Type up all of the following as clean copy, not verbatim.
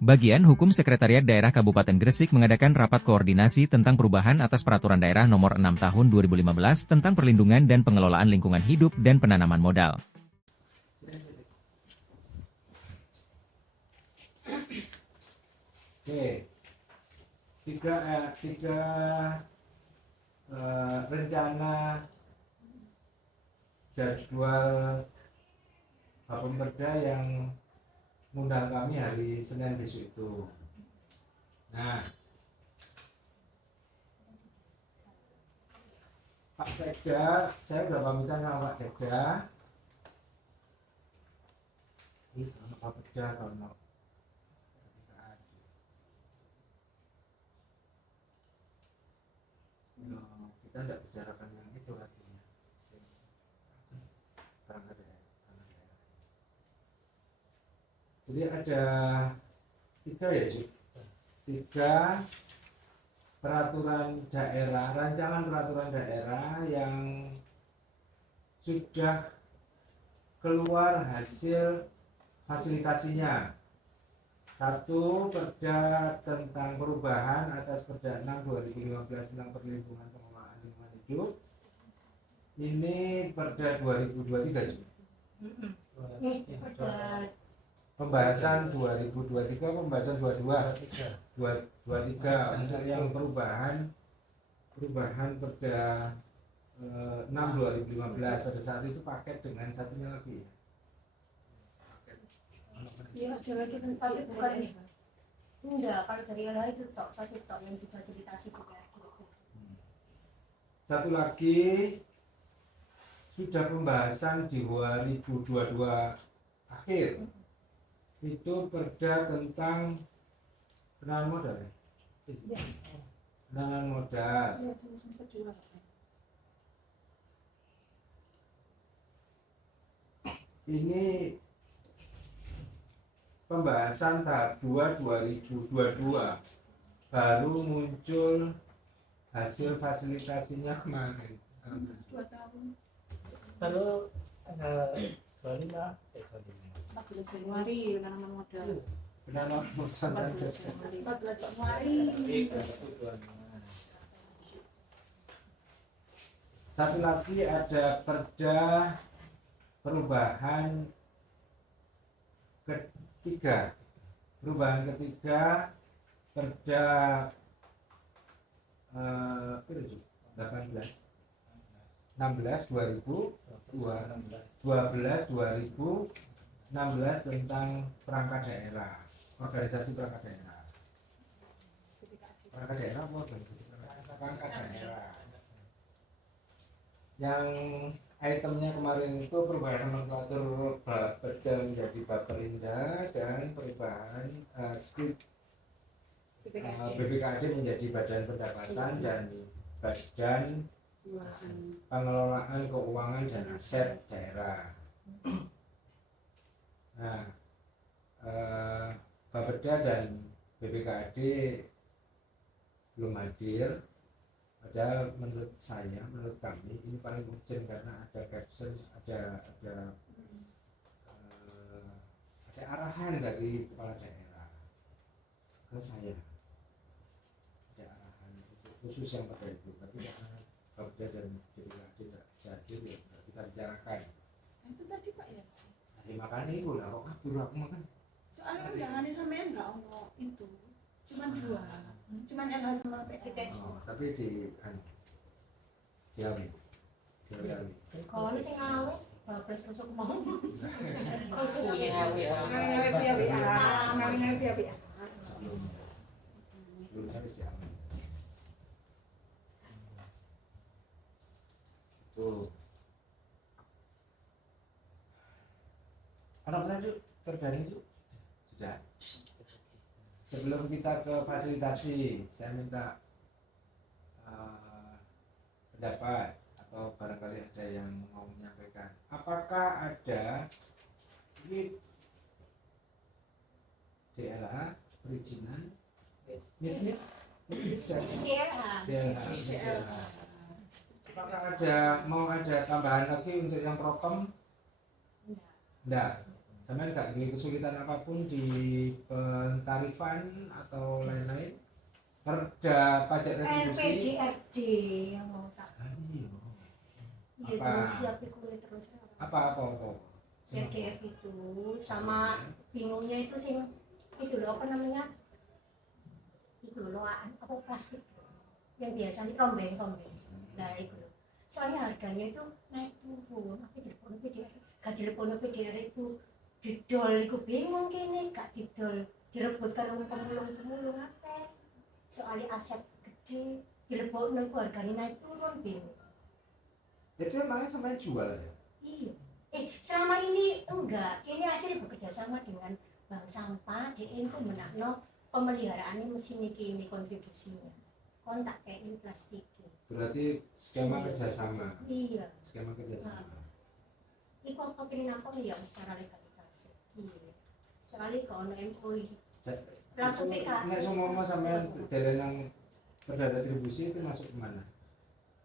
Bagian Hukum Sekretariat Daerah Kabupaten Gresik mengadakan rapat koordinasi tentang perubahan atas Peraturan Daerah Nomor 6 Tahun 2015 tentang perlindungan dan pengelolaan lingkungan hidup dan penanaman modal. Oke, tiga rencana jadwal Bapemda yang mengundang kami hari Senin besok itu. Nah, Pak Sekda, saya sudah pamitan sama Pak Sekda. Ini sama Pak Sekda kalau kita tidak bicarakan yang itu artinya. Jadi ada tiga peraturan daerah, rancangan peraturan daerah yang sudah keluar hasil fasilitasinya. Satu, Perda tentang perubahan atas Perda 6 2015 tentang perlindungan pengelolaan lingkungan hidup. Ini Perda 2023 juga. Pembahasan 2023, pembahasan 23 untuk yang perubahan Perda 6 2015 pada saat itu paket dengan satunya lagi. Iya, tapi bukan enggak, kalau dari LH itu satu yang difasilitasi juga. Satu lagi sudah pembahasan di 2022 akhir. Itu Perda tentang penanaman modal. Penanaman modal. Ini pembahasan tahap 2 2022 baru muncul hasil fasilitasinya kemarin. 2 tahun. Lalu tanggal 25 14 Januari penanaman modal. Penanaman modal 14 Januari. Satu lagi ada Perda perubahan ketiga. Perubahan ketiga Perda 2016 tentang perangkat daerah, organisasi perangkat daerah. Perangkat daerah apa? Perangkat daerah. Yang itemnya kemarin itu perubahan nomenklatur Bapeda menjadi Baperinda dan perubahan BPKAD menjadi Badan Pendapatan dan Badan Pengelolaan Keuangan dan Aset Daerah. Nah, Bapeda dan BPKAD belum hadir. Padahal menurut kami ini paling urgent karena ada caption, ada arahan dari kepala daerah ke saya. Ada arahan khusus yang pada itu, tapi karena Bapeda dan BPKAD tidak bisa hadir, ya kita bicarakan. Itu tadi Pak ya. Makanya itu lah, kok kabur aku makan. Soalnya undangannya sampean nggak ono itu, cuman 2, cuman LH sama PK. Tapi di Kalau ini sih ngawe, Bapres tusuk mau. Ngawe via WA. Belum habis ya. Tuh. Anak-anak itu terjadi itu sudah. Sebelum kita ke fasilitasi, saya minta pendapat atau barangkali ada yang mau menyampaikan. Apakah ada ini DLH perizinan? DLH. Apakah mau ada tambahan lagi untuk yang prokem? Enggak. Sampean nggak ada kesulitan apapun di pentarifan atau lain-lain? Perda pajak retribusi? RPJRD yang mau tak. Iya. Iya Apa? terus siap kulit terus. Apa? RDF itu sama bingungnya itu sih itu loh apa namanya? Itu loh apa plastik yang biasa rombeng. Nah itu loh. Soalnya harganya itu naik turun. Tapi telepon PDR, gak telepon PDR itu didol, itu bingung kini gak didol direbut karo pemulung apa? Soalnya aset gede dilebokno iku hargane naik turun bingung. Itu emangnya sampai jual ya? Iya. Selama ini enggak. Kini akhirnya bekerja sama dengan bank sampah. Dia itu menakno pemeliharaannya mesin ini kontribusinya. Kon tak kayak plastik. Berarti skema kerjasama. Iya. Skema kerjasama. Iku apa pengen apa ya secara legalitas. Iya. Soalnya kalau MUI langsung PK. Nek semua sampean dari yang perda retribusi itu masuk kemana?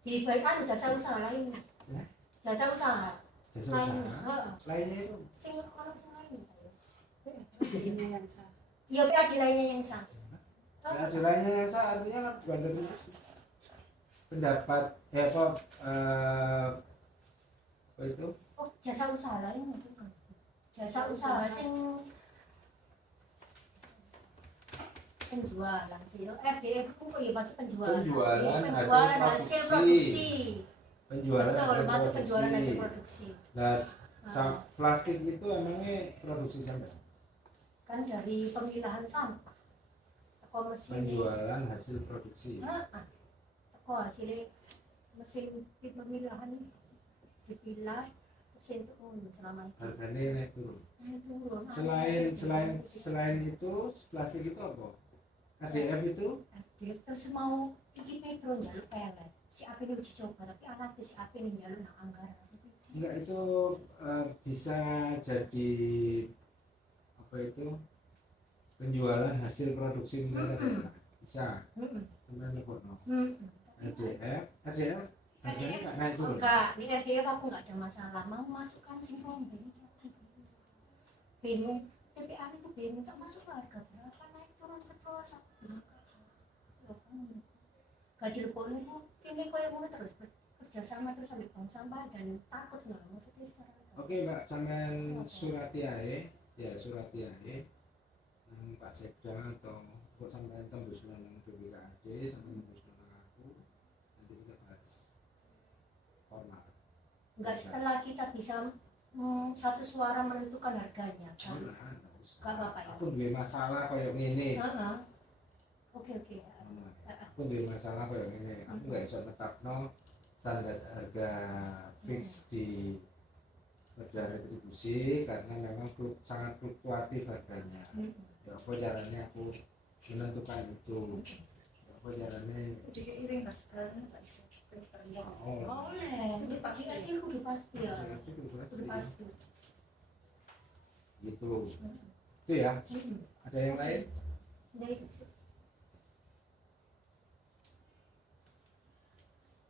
Di barikan jasa usaha lain. Ya? Jasa usaha. Jasa usaha. Lainnya itu Sing ono sing lain. Ini yang sah. Iya, PAD lainnya yang sah. ya, ada lainnya yang sah artinya kan bukan dari pendapat apa itu? Oh, jasa usaha lain itu kan. Jasa usaha sing penjualan sih. RDF itu kok ya masuk penjualan. Penjualan hasil produksi. Penjualan Betul, hasil masuk produksi. penjualan hasil produksi. Nah, plastik itu emangnya produksi sampai Kan dari pemilahan sampah. Teko mesin. penjualan hasil produksi. Teko hasilnya mesin pemilahan dipilah mesin turun selama itu. Harganya naik turun. Turun. Selain itu plastik itu apa? ADF itu RDF terus mau iki Petro njaluk pelet. Si api ini uji coba tapi alatnya si api ini njaluk nang anggaran. enggak itu bisa jadi apa itu penjualan hasil produksi mereka bisa sampai lebih ADF harganya nggak naik turun. Enggak, di RDF aku nggak ada masalah. Mau masukkan sing rombeng. Bingung. TPA itu bingung tak masuk harga berapa naik turun terus. Gaji lepon itu kini kau yang terus bekerja sama terus sampai bank sampah dan takut nggak maksudnya secara. Oke Mbak, sampean surati ae, nang Pak Sekda atau kok sampean tembus nang BPKAD sampean tembus nang aku, nanti kita bahas formal. Enggak setelah kita bisa satu suara menentukan harganya kan. Enggak apa-apa ya. Aku duwe masalah koyo ngene. Oke. Aku duwe masalah koyo ngene. Aku nggak iso netapno standar harga fix di perda retribusi karena memang sangat fluktuatif harganya. Ya apa caranya aku menentukan itu? Ya apa caranya? Diiring sekarang tak bisa. Boleh. Itu pasti. Itu udah pasti ya. Udah pasti. Gitu. Itu ya. Ada yang lain? Nah, itu sih.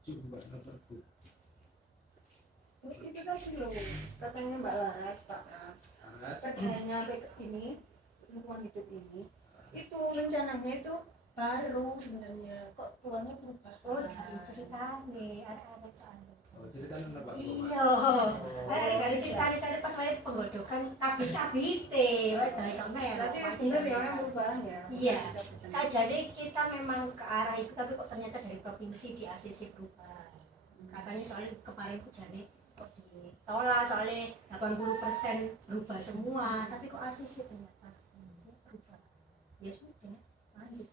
Coba nomor 2. Itu tadi loh, katanya Mbak Laras, Pak Ras, katanya sampai ke sini, lingkungan hidup ini, itu rencananya itu baru sebenarnya, kok tuanya berubah. Oh, dari cerita nih, ada soalnya. Oh, ceritanya apa? Iya, dari cerita nih saya pas saya penggodokan kabit-kabit, dari kamera. Berarti benar ya yang berubah ya? Iya, jadi kita memang ke arah itu, tapi kok ternyata dari provinsi di ACC berubah. Katanya soalnya kemarin aku jadi kok ditolak soalnya 80% berubah semua, tapi kok ACC ternyata berubah. Ya sudah, lanjut.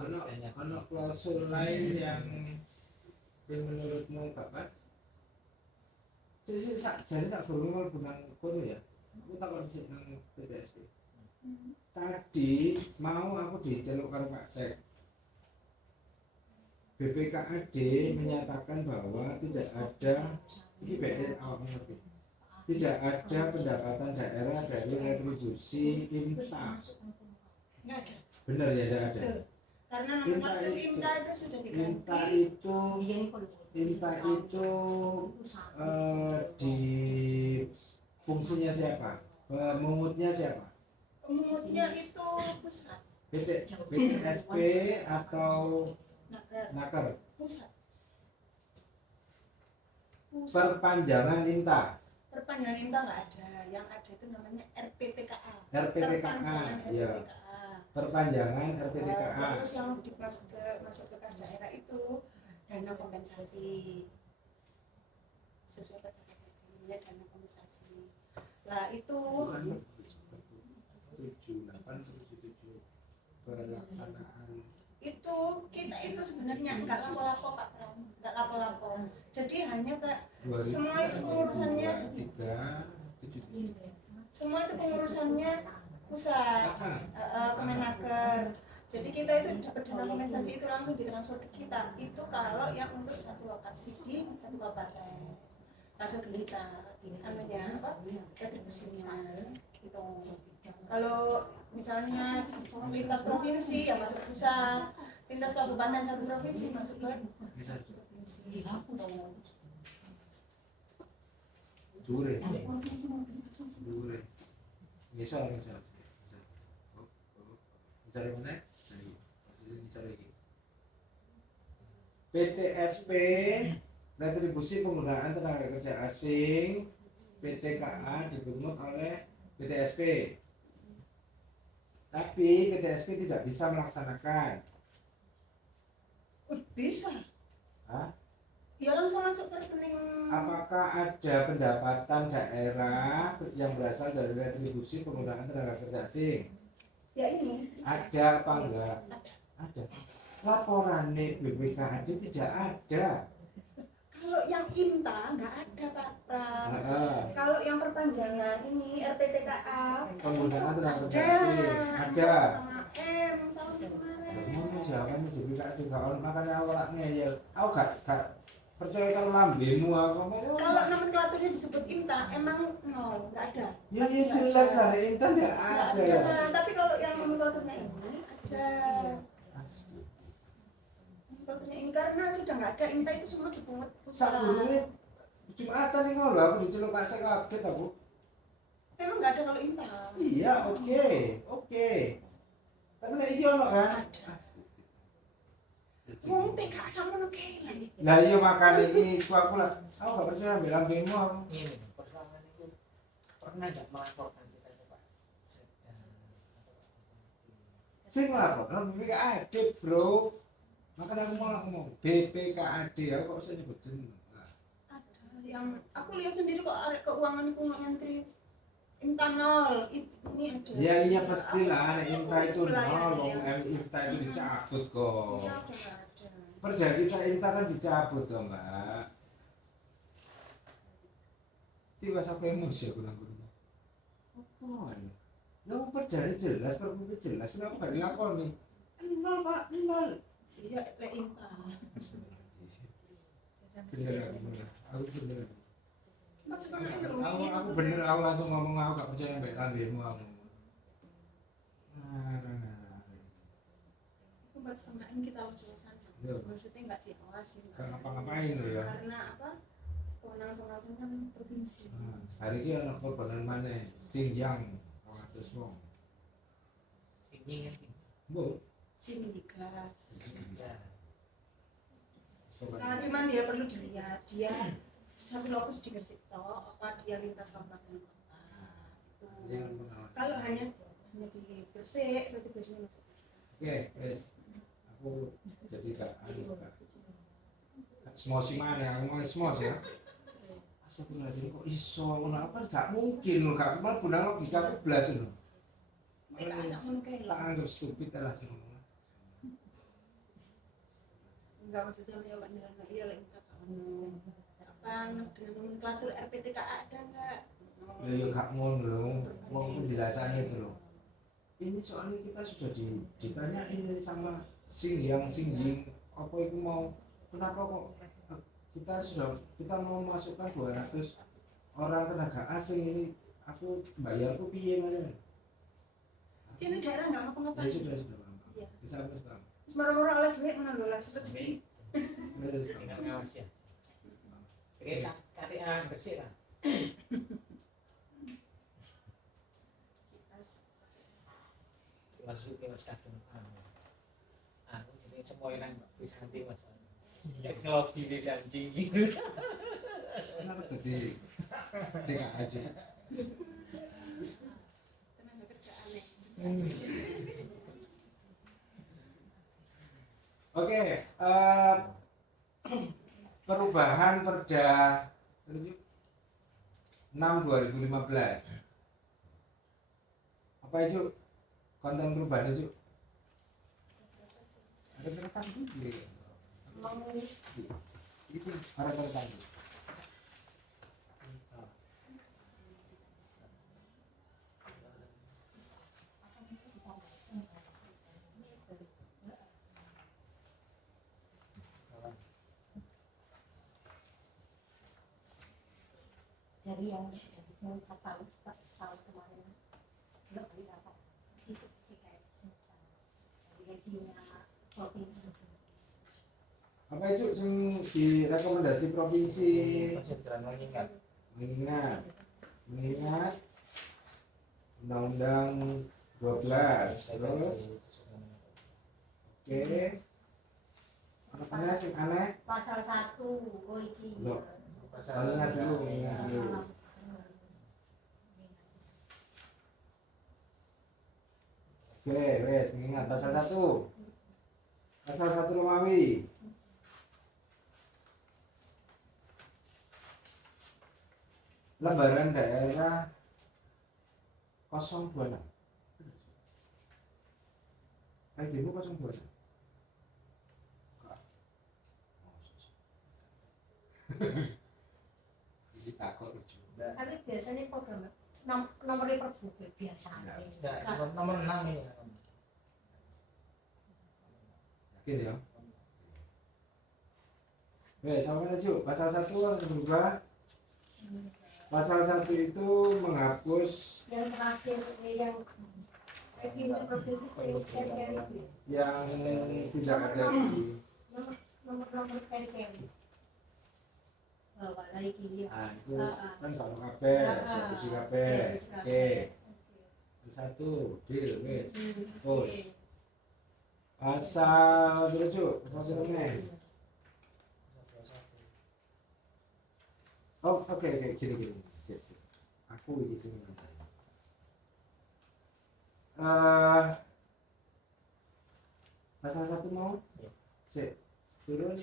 Ono klausul lain yang menurutmu gak pas? Jadi sak burung benang kono ya. Aku takut dhisik nang PTSD. Tadi mau aku diceluk karo Pak Sek. BPKAD menyatakan bahwa tidak ada tidak ada pendapatan daerah dari retribusi IMTA. Nggak ada. Benar ya, tidak ada. Karena nama kartu IMTA itu sudah diganti. IMTA itu fungsinya siapa? Pemungutnya siapa? Pemungutnya itu pusat. BTSP atau Naker? Pusat. Perpanjangan INTA. Perpanjangan INTA nggak ada, yang ada itu namanya RPTKA. RPTKA, Perpanjangan ya. RPTKA. Perpanjangan RPTKA. Terus yang masuk ke kas daerah itu dana kompensasi sesuai pada kategorinya dana kompensasi. Lah itu 7877 pelaksanaan. itu kita itu sebenarnya nggak lapo-lapo Pak Pram, nggak lapo-lapo. Jadi hanya semua itu pengurusannya pusat, Kemenaker. Jadi kita itu dapat dana kompensasi itu langsung ditransfer ke kita. Itu kalau yang untuk satu lokasi di satu kabupaten langsung ke kita, namanya apa? Retribusinya gitu. Kalau misalnya lintas provinsi ya masuk pusat, lintas kabupaten satu provinsi masuk ke provinsi. Dure. Misal. Misalnya mana? Misalnya lagi. PTSP, retribusi penggunaan tenaga kerja asing, PTKA dipungut oleh PTSP. Tapi PTSP tidak bisa melaksanakan. Bisa. Hah? Ya langsung masuk ke rekening. Apakah ada pendapatan daerah yang berasal dari retribusi penggunaan tenaga kerja asing? Ya ini. Ada apa enggak? Ada. Laporan BPKAD tidak ada. Kalau yang INTA nggak ada Pak Pram. Kalau yang perpanjangan ini RPTKA Penggunaan tenaga kerja ada. asing ada. M tahun kemarin. Mau jawaban BPKAD enggak on makanya awalnya ngeyel. Aku gak percaya kalau lambemu apa mau. Kalau nomenklaturnya disebut INTA emang nol, nggak ada. Ya jelas lah Intan enggak ada. Tapi kalau yang nomenklaturnya ini ada. Nomenklaturnya ini karena sudah nggak ada INTA itu semua dipungut pusat. Sakune Jumatan nih ngono aku diceluk Pak Sek kaget aku. Memang nggak ada kalau INTA. Iya, oke. Tapi nek iki ono kan? Wong TK sama no kelan. Lah iya makane iku aku lah. Aku gak percaya ambek lambemu aku. Ini pertama itu pernah nggak melaporkan kita ke Pak Sing laporan BPKAD, Bro. Makanya aku malah ngomong BPKAD, aku kok bisa nyebut jeneng. Ada yang aku lihat sendiri kok arek keuangan itu ngantri INTA nol. Ini ada. Ya iya pastilah, nek INTA itu nol, wong INTA itu dicabut kok. Iya, udah nggak ada. Perda kita INTA kan dicabut toh, Mbak. Tiba sampai emosi aku nanggung. Oh, ya perda jelas, perbu jelas, kenapa gak dilakoni? Nol, Pak, nol. Iya, lek INTA. Bener, aku bener. Mas pernah Aku bener, aku langsung ngomong aku gak percaya mbak lambemu aku. Itu buat samain kita langsung sana. Iya. Maksudnya nggak diawasi. Gak ngapa-ngapain loh ya. Karena apa? Kewenangan pengawasan kan provinsi. Hari ini anak korbanan mana? Xinjiang, terus wong. sini kan? Bu. Sini di kelas. Ya. Nah, cuman dia perlu dilihat dia satu lokus di Gresik toh, apa dia lintas kabupaten kota. Itu. Kalau hanya di Gresik, berarti biasanya masuk. Oke, guys. Aku jadi gak semosi mana? Aku mau semosi ya. Astagfirullahaladzim kok iso ngono apa gak mungkin lho, gak mal guna logika aku blas lho. Tak anggap stupid lah semua. Enggak maksudnya mencoba nyelana iya lah minta kapan dengan nomenklatur RPTKA ada enggak? Ya ya gak ngono lho, mau penjelasannya itu loh. Ini soalnya kita sudah ditanyain ini sama singging apa itu mau kenapa kok kita mau masukkan 200 orang tenaga asing ini aku bayarku piye macam ini daerah enggak ngapa-ngapain. ya sudah Iya. bisa Bang. Sembarang-orang oleh duit mana lho lah rezeki. Tidak ngawas ya. Kita KTA bersih lah. terus kadung aku jadi semua yang bisa nanti mas ngelobi di janji Kenapa tadi tinggal aja? tenaga kerja aneh. Oke, perubahan Perda 6/2015. Apa itu konten perubahan itu? Ada tekan dulu. Itu ada tekan. Dari yang setahun kemarin nggak beli apa itu sih kayak reviewnya provinsi. Apa itu yang di rekomendasi provinsi? masih jalan mengingat mengingat Undang-Undang 12 terus oke aneh sing aneh Pasal 1 oh iki. Loh. mengingat dulu oke wes mengingat pasal 1 Romawi lembaran daerah 026 demo 026 ini takut lucu Tapi biasanya program nomornya per buku biasa. nomor 6 ini yakin ya sampai aja pasal 1 harus berubah pasal 1 itu menghapus Yang terakhir yang review provinsi yang tidak ada di nomor PNPM. Bawa lagi kiri. nah itu kan sama kabeh eksekusi kabeh oke satu deal wes terus pasal berapa pasal berapa oh oke gini sip. Aku izin pasal 1 mau sip turun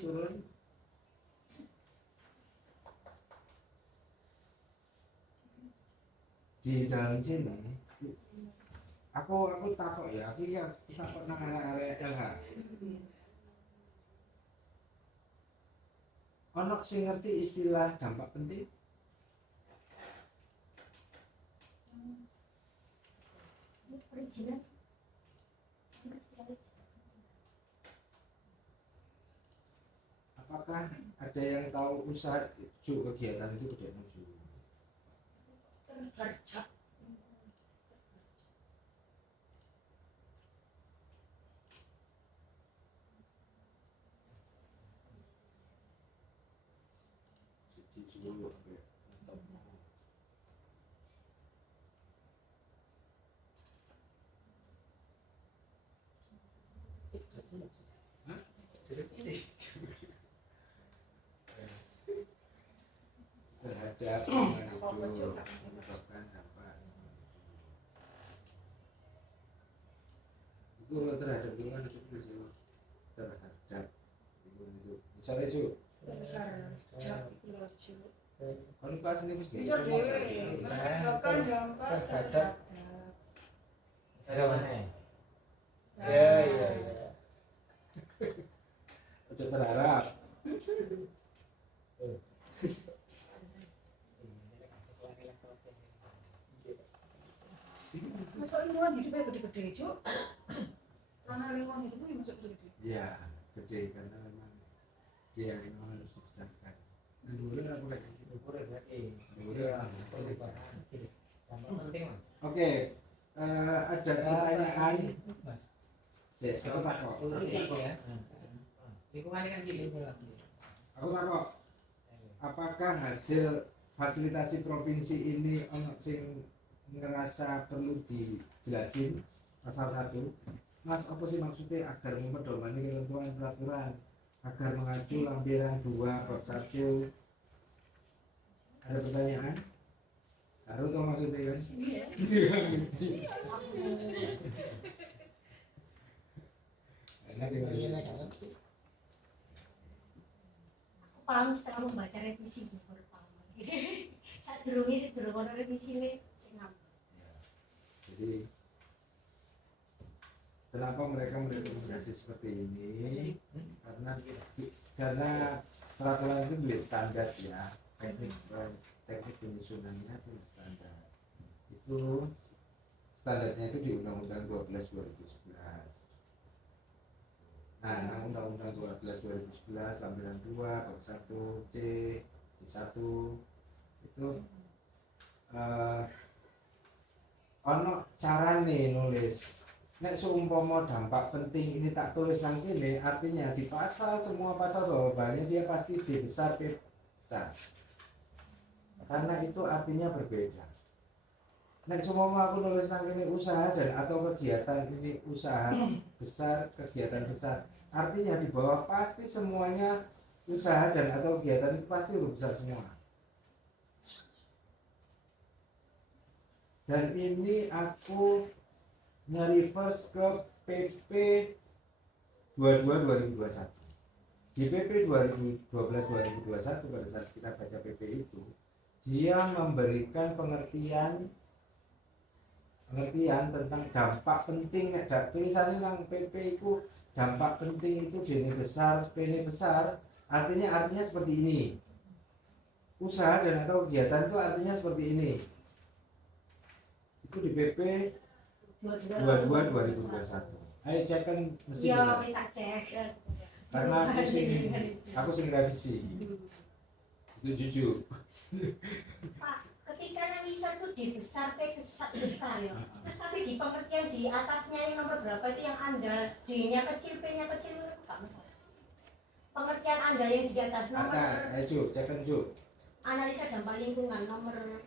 di dalam sini aku takut ya aku ya takut nang area LH ono sing ngerti istilah dampak penting Perizinan. apakah ada yang tahu usaha kegiatan itu tidak maju Kerja. jadi dulu terhadap menyebabkan dampak itu terhadap lingkungan hidup terhadap lingkungan hidup misalnya cu kan pas ini mesti Bisa dhewe menyebabkan dampak terhadap saya mana ya udah terharap masuk lingkungan hidupnya gede-gede cuk karena lingkungan hidupnya masuk gede-gede iya gede karena memang dia memang harus dibesarkan dan dulu aku kayak gitu oke ada pertanyaan aku takut lingkungannya kan gini aku takut apakah hasil fasilitasi provinsi ini ono sing ngerasa perlu dijelasin pasal 1 Mas apa sih maksudnya agar memperdomani ketentuan peraturan agar mengacu lampiran 2 bab 1? Ada pertanyaan? Harus tau maksudnya kan? Enak ya, Aku paham setelah membaca revisi buku pertama. Saat durungi revisi ini saya jadi kenapa mereka merekomendasi seperti ini? Karena peraturan itu beli standar ya, teknik penyusunannya itu standar. Itu standarnya itu di Undang-Undang 12 2011. Nah, Undang-Undang 12 2011 lampiran 2 bab 1 C 1 itu ono carane nulis. Nek seumpama dampak penting ini tak tulis nang kene, artinya di pasal semua pasal bawahnya dia pasti D besar P besar. Karena itu artinya berbeda. Nek seumpama aku nulis nang kene usaha dan atau kegiatan ini usaha besar, kegiatan besar. Artinya di bawah pasti semuanya usaha dan atau kegiatan itu pasti huruf besar semua. Dan ini aku nge-reverse ke PP 22 2021. Di PP 2012 2021 pada saat kita baca PP itu, dia memberikan pengertian tentang dampak penting. Tulisannya nang PP itu dampak penting itu D besar, P besar, artinya seperti ini. Usaha dan atau kegiatan itu artinya seperti ini. Itu di PP 22 2021. Ayo cek kan mesti. Iya, bisa cek. Karena aku sing revisi. Itu jujur. Pak, ketika analisa itu di besar P besar ya. Terus tapi di pengertian di atasnya yang nomor berapa itu yang andal D-nya kecil, P-nya kecil enggak masalah. Pengertian andal yang di atas nomor Ayo cek kan Ju. analisa dampak lingkungan nomor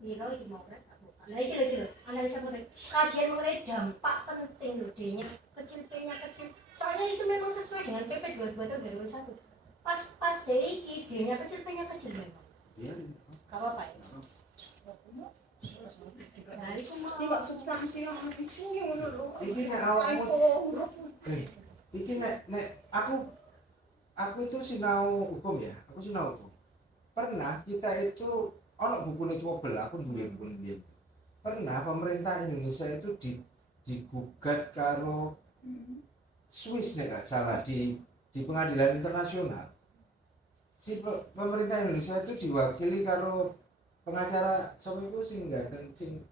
iya itu mau kan? Nah itu analisa mengenai kajian mengenai dampak penting loh D-nya kecil, P-nya kecil. Soalnya itu memang sesuai dengan PP 22 tahun 2021. Pas D-nya kecil, P-nya kecil memang. Iya. Gak apa-apa ya. Nah, itu mau Ini kok substansi yang isinya lho. Iki nek awakmu Huruf. iki nek aku itu sinau hukum ya. Aku sinau hukum. Pernah kita itu ono buku Wobel, aku duwe buku biyen. Pernah pemerintah Indonesia itu digugat karo Swiss nek gak salah di pengadilan internasional. Si pemerintah Indonesia itu diwakili karo pengacara sapa iku sing ganteng sing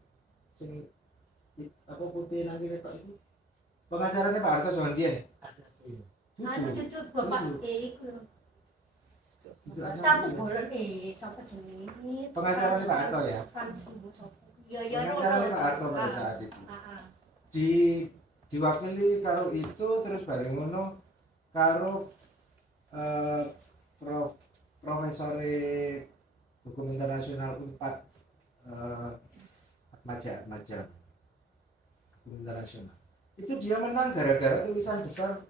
apa putih nanti ketok itu. Pengacaranya Pak Harto Sohandian. anu cucu bapak iku lho. Satu bolen sapa jenenge? Pengacara Pak Harto ya. Frans sapa? Ya Pengacaranya Pak Harto pada saat itu. Diwakili karo itu terus bareng ngono karo Profesor Hukum Internasional Unpad Atmaja Hukum Internasional. Itu dia menang gara-gara tulisan besar,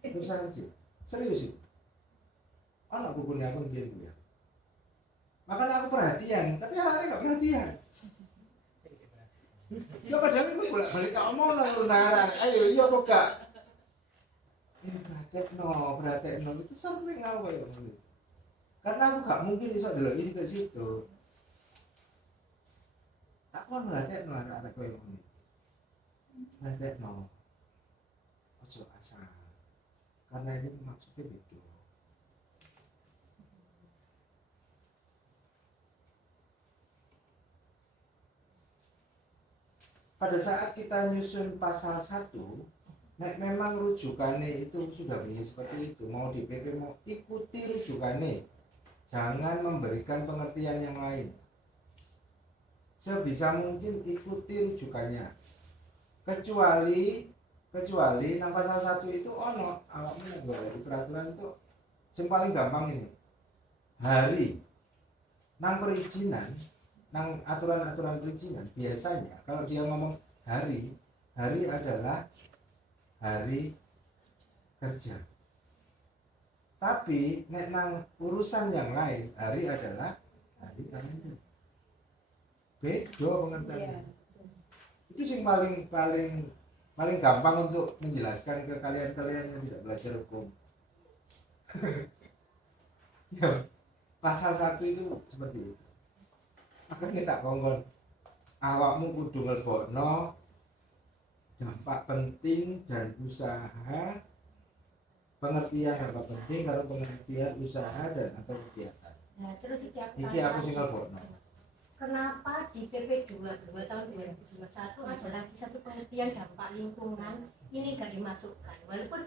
tulisan kecil. Serius itu. Anak bukunya aku gitu ya. Makanya aku perhatian, tapi anaknya nggak perhatian. Ya padahal itu bolak-balik tak omong lah lunaran. Ayo iya kok gak. Ini pratekno itu sering aku kayak ngono. Karena aku gak mungkin iso delok situ. Aku kan pratekno anak koyo ngono. Pratekno. Ojo asal. Karena ini maksudnya beda. Pada saat kita nyusun pasal 1, memang rujukannya itu sudah bunyi seperti itu. Mau di PP mau ikuti rujukannya. Jangan memberikan pengertian yang lain. Sebisa mungkin ikuti rujukannya. Kecuali nang pasal 1 itu ono awakmu di peraturan itu yang paling gampang ini. Hari nang perizinan, nang aturan-aturan perizinan biasanya kalau dia ngomong hari adalah hari kerja. Tapi nek nang urusan yang lain, hari adalah hari kalender. Beda pengertiannya. Itu sih paling gampang untuk menjelaskan ke kalian-kalian yang tidak belajar hukum. Ya, pasal 1 itu seperti itu. Maka kita kongkon awakmu kudu ngelbokno dampak penting dan usaha, pengertian apa penting kalau pengertian usaha dan atau kegiatan. Nah, terus Iki aku sing ngelbokno. Kenapa di PP 22 tahun 2021 ada lagi satu pengertian dampak lingkungan ini nggak dimasukkan, walaupun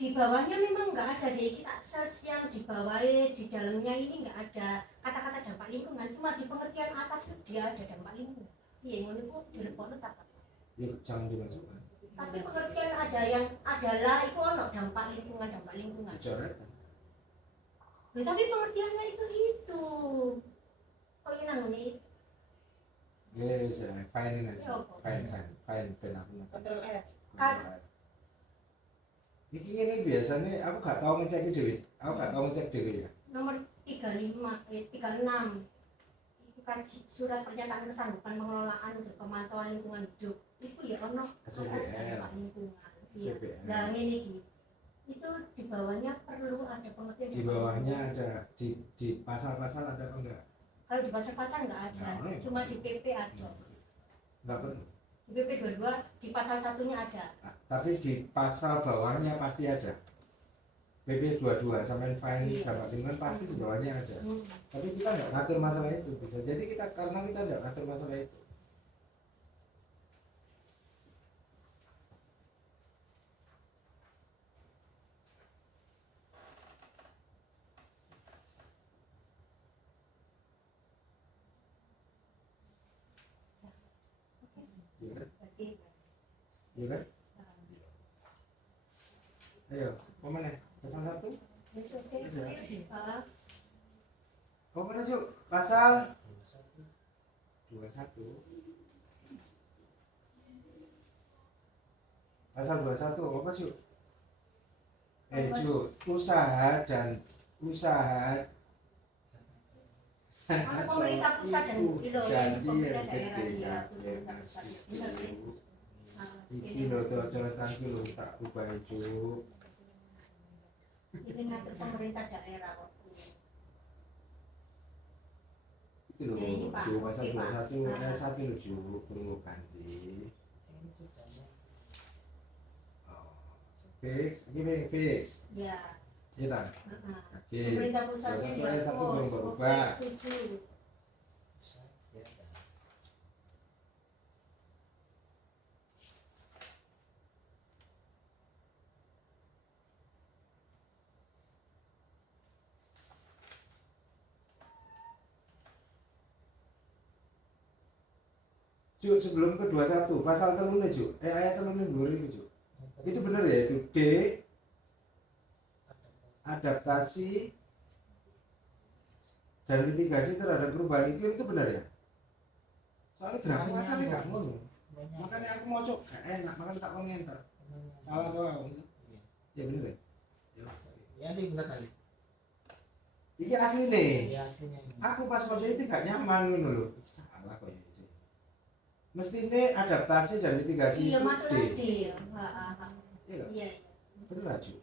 di bawahnya memang nggak ada sih, kita search yang di bawah di dalamnya ini nggak ada kata-kata dampak lingkungan, cuma di pengertian atas itu dia ada dampak lingkungan. Iya, ngono itu dilepokno tak apa. Ya jangan dimasukkan. Tapi pengertian ada yang adalah itu ono dampak lingkungan. Dicoret. Tapi pengertiannya itu. Kok ini nang ini? Yes, fine aja. Ya, apa? Fine ben aku. Control F. Iki ngene biasanya aku gak tahu ngecek dhewe. Aku gak tahu ngecek dhewe ya. Nomor 36 itu kan surat pernyataan kesanggupan pengelolaan dan pemantauan lingkungan hidup itu ya ono dampak lingkungan. Iya. Nah ini itu di bawahnya perlu ada pengertian. Di bawahnya ada di pasal-pasal ada apa enggak? Kalau di pasal-pasal nggak ada, Nah, cuma di PP ada. Enggak perlu. Di PP 22 di pasal satunya ada. Nah, tapi di pasal bawahnya pasti ada. PP 22 sampai fine dampak lingkungan pasti di bawahnya ada. Tapi kita nggak ngatur masalah itu, bisa jadi karena kita nggak ngatur masalah itu. Berarti Iya kan? Ayo, kemana? Pasal 1? Kemana Cuk? Pasal 21. Pasal 21 apa Cuk? Cuk, usaha pemerintah pusat dan pemerintah daerah gede pemerintah pusat. Benar, ya? Iki lho coretan iki lho tak ubah Cuk. Ini ngatur pemerintah daerah kok. Itu lho Ini, Pak. Cuk, pasal Oke, Pak. 21 ayat 1 lho Cuk, perlu ganti. Oh, fix, ini fix. Ya. Iya tak? Oke. Pemerintah pusatnya 21 ayat 1 belum dihapus. berubah. Oke, setuju. Cuk, sebelum ke 21 pasal telune Cuk. Ayat telune dhuwur itu Cuk. Itu bener ya itu D adaptasi dan mitigasi terhadap perubahan iklim itu benar ya? Soalnya draft pasal gak ngono. Makanya aku mau cok gak enak, makanya tak komentar. Salah atau apa gitu? Ya bener ya? Ya ini benar kali. Iki asli nih. Ya aslinya ini. Aku pas mau itu gak nyaman ngono lho. Salah kok ya itu. Mestine adaptasi dan mitigasi Iya, itu masalah D. D ya. Iya, Iya. bener aja.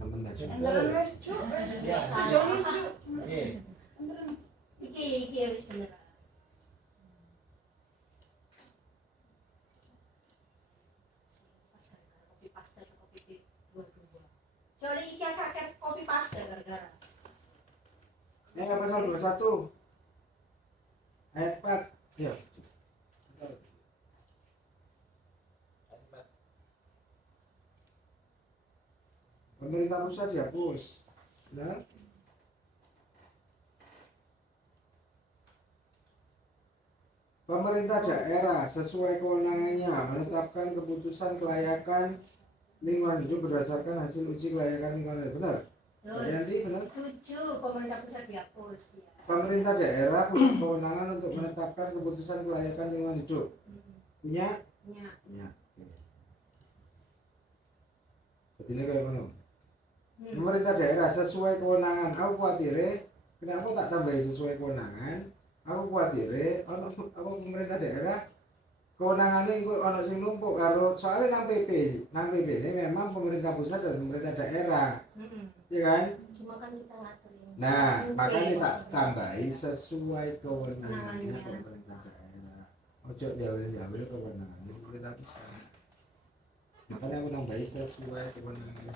Temen aja. Enteran wes Cuk, wes sejoli Cuk. Iya. Enteran. Iki wis bener. Copy paste copy 22. Soalnya iki akeh copy paste gara-gara. Pasal 21 ayat 4. Ya. Pemerintah pusat dihapus. Benar? Pemerintah daerah sesuai kewenangannya menetapkan keputusan kelayakan lingkungan hidup berdasarkan hasil uji kelayakan lingkungan hidup. Benar? Yanti, benar? Setuju pemerintah pusat dihapus ya. Pemerintah daerah punya kewenangan untuk menetapkan keputusan kelayakan lingkungan hidup. Punya? Ya. Punya. Oke. Jadi kayak ngono. Pemerintah daerah sesuai kewenangan. Aku khawatir, kenapa tak tambahi sesuai kewenangan? Aku khawatir, ono apa pemerintah daerah kewenangannya itu ono sing numpuk karo soalnya nang PP ini memang pemerintah pusat dan pemerintah daerah, ya kan? Cuma kan kita ngaturin. Nah, Oke. makanya tak tambahi sesuai kewenangannya Kewenangannya. pemerintah daerah. Ojo jawil-jawil kewenangannya pemerintah pusat. Makanya aku tambahi sesuai kewenangannya.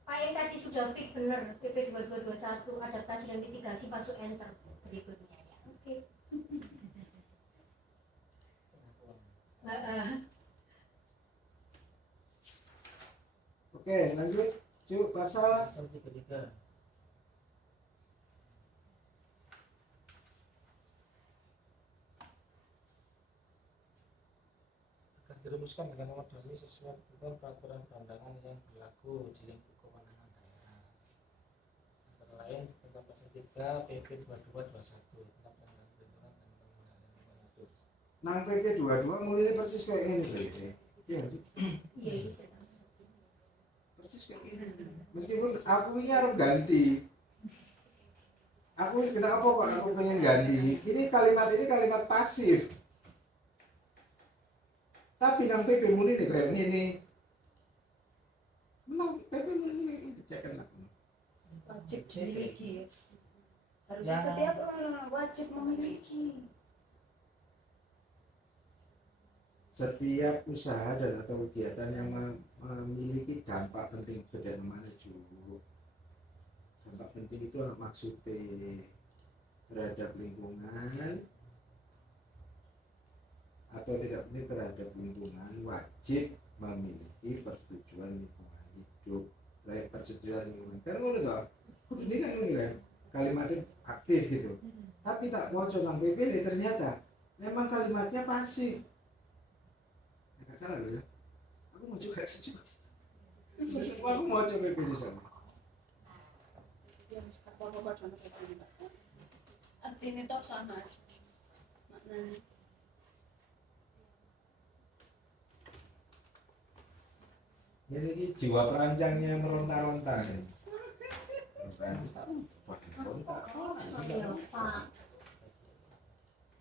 Pak yang tadi sudah fit bener PP 2221 adaptasi dan mitigasi masuk enter berikutnya ya. Oke. Oke, lanjut. Cuk, pasal Pasal 33. Agar dirumuskan dengan nomor ini sesuai dengan peraturan pandangan yang berlaku di lingkup kewenangan daerah. Antara lain tentang pasal 3 PP 2221 tentang penanganan perlindungan dan pengelolaan lingkungan hidup. nang PP 22 mulai persis kayak ini berarti. Iya, Cuk. Iya, iya saya tahu. Persis kayak ini. Meskipun aku ini harus ganti. Aku kenapa kok aku pengen ganti? Ini kalimat pasif. Tapi nang PP mulai nih kayak ini. Nang PP mulai ini cekkan aku. Wajib dimiliki. Harusnya Nah. setiap orang wajib memiliki. Setiap usaha dan atau kegiatan yang memiliki dampak penting dan maju. Dampak penting itu maksudnya terhadap lingkungan atau tidak penting terhadap lingkungan wajib memiliki persetujuan lingkungan hidup. Baik persetujuan lingkungan kan ngono toh. Ini kan ngono kan kalimatnya aktif gitu. Tapi tak mau nang PP ternyata memang kalimatnya pasif. Nggak salah loh ya. Aku mau juga sih. Aku mau coba PP di sana. Yang apa-apa dan apa-apa. Artinya itu sama. Maknanya. Ini jiwa perancangnya meronta-ronta nih. Meronta. Iya, Pak.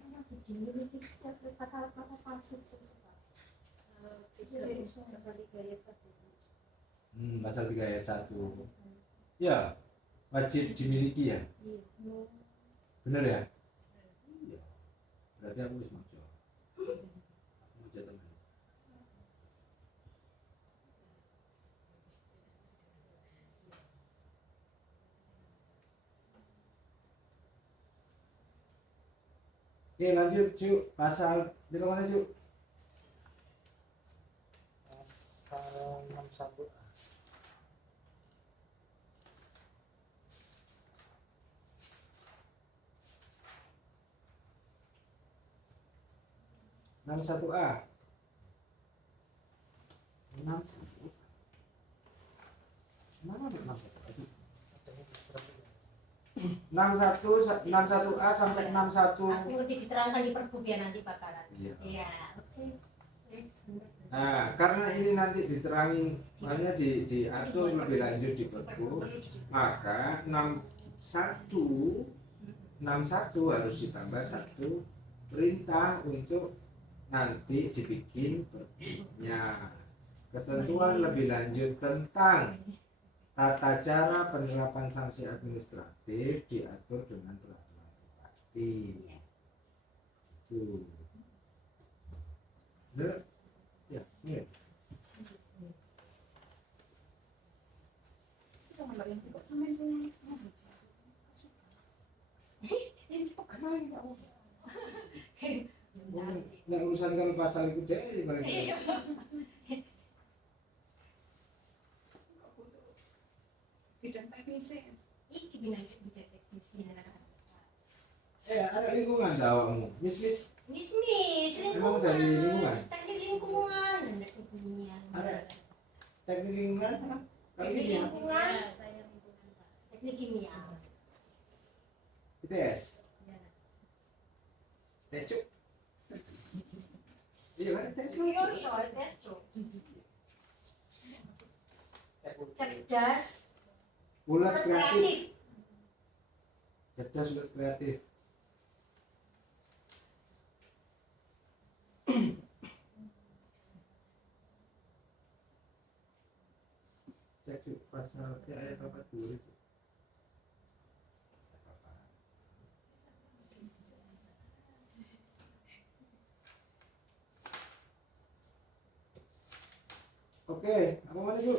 Kenapa dimiliki setiap kata-kata pasif Pak? Pasal 3 ayat 1. Ya, wajib dimiliki ya. Bener ya? Iya. Berarti aku harus maco. Aku mau teman. Oke lanjut Cuk, pasal di mana Cuk? Pasal 61A. Enam satu A. 61. Mana ada 61? 61A sampai 61. Aku ngerti diterangkan di perbuk ya nanti bakalan. Iya. Iya, oke. Nah, karena ini nanti diterangin, makanya diatur lebih lanjut di perbu, maka 61 harus ditambah satu perintah untuk nanti dibikin perbunya. Ketentuan lebih lanjut tentang tata cara penerapan sanksi administratif diatur dengan peraturan bupati. Tuh. Bener? Ya, iya. Itu nomor yang kok sampean sing ini kok keren ya Allah. Nah urusan kalau pasal itu deh mereka. Kok butuh bidang teknis ya. Iki bidang teknisnya. Ada lingkungan awakmu, Miss. Mis Emang lingkungan. dari lingkungan? Teknik lingkungan dan teknik kimia. Ada teknik lingkungan apa? Kali Teknik ini ya? lingkungan, Saya lingkungan Pak. teknik kimia. ITS. Ya. Tes Cuk. Iya kan ITS kan? Iya, soal tes Cuk. cerdas, Bulat terus kreatif. kreatif. Cerdas, bulat kreatif. Cek yuk pasal ayat apa dulu itu. Oke, apa mana Bu?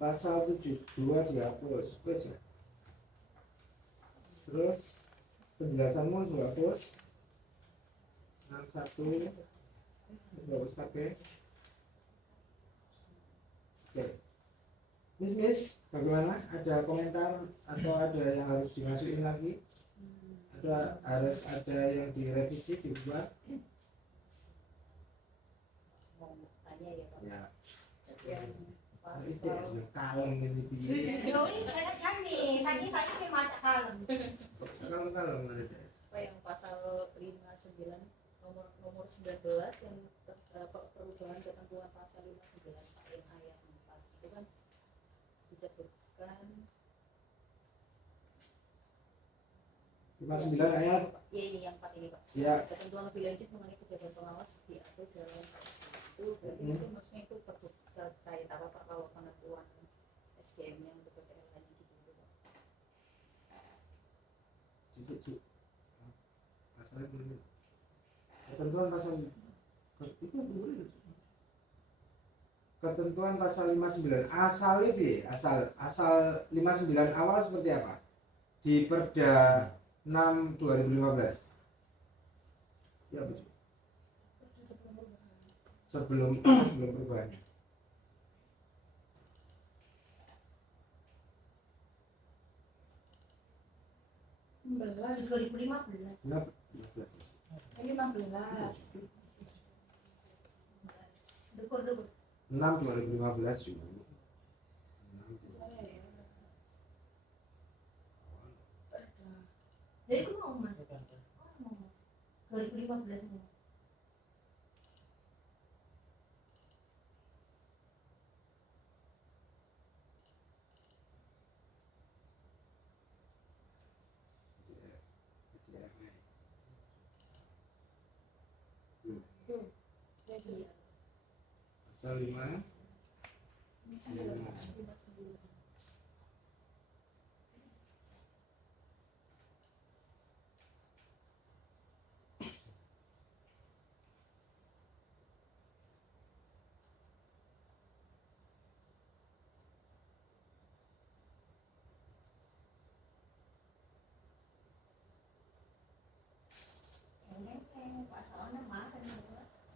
Pasal 72 dihapus, wes ya. Terus penjelasanmu dihapus. 61 dihapus pakai. Oke. Miss, bagaimana? Ada komentar atau ada yang harus dimasukin lagi? Harus ada yang direvisi, diubah? Tanya ya Pak. Ya. Yang Itu pasal ya, kalem ini piye. Yo ini kayak nih, saking maca kalem. Kalem mana deh. apa yang pasal 59 nomor 19 yang perubahan ketentuan pasal 59 Pak, yang ayat 4 itu kan disebutkan 59 ayat. ya ini yang 4 ini Pak. Ya. Ketentuan lebih lanjut mengenai kegiatan pengawas diatur dalam itu berarti itu maksudnya itu terkait apa Pak kalau penentuan SDM-nya untuk PPLH-nya gitu Pak. Cicik. Pasalnya dulu. Ketentuan pasal itu dulu. Ketentuan pasal 59 asalnya piye? Asal 59 awal seperti apa? Di Perda 6 2015. Ya betul. Sebelum perubahannya. 2015. Kenapa? 15. Dukur. 6 2015 juga. Jadi aku mau mas. Itu kan, Pak. Oh, mau mas. 2015 mau. Jadi Pasal 5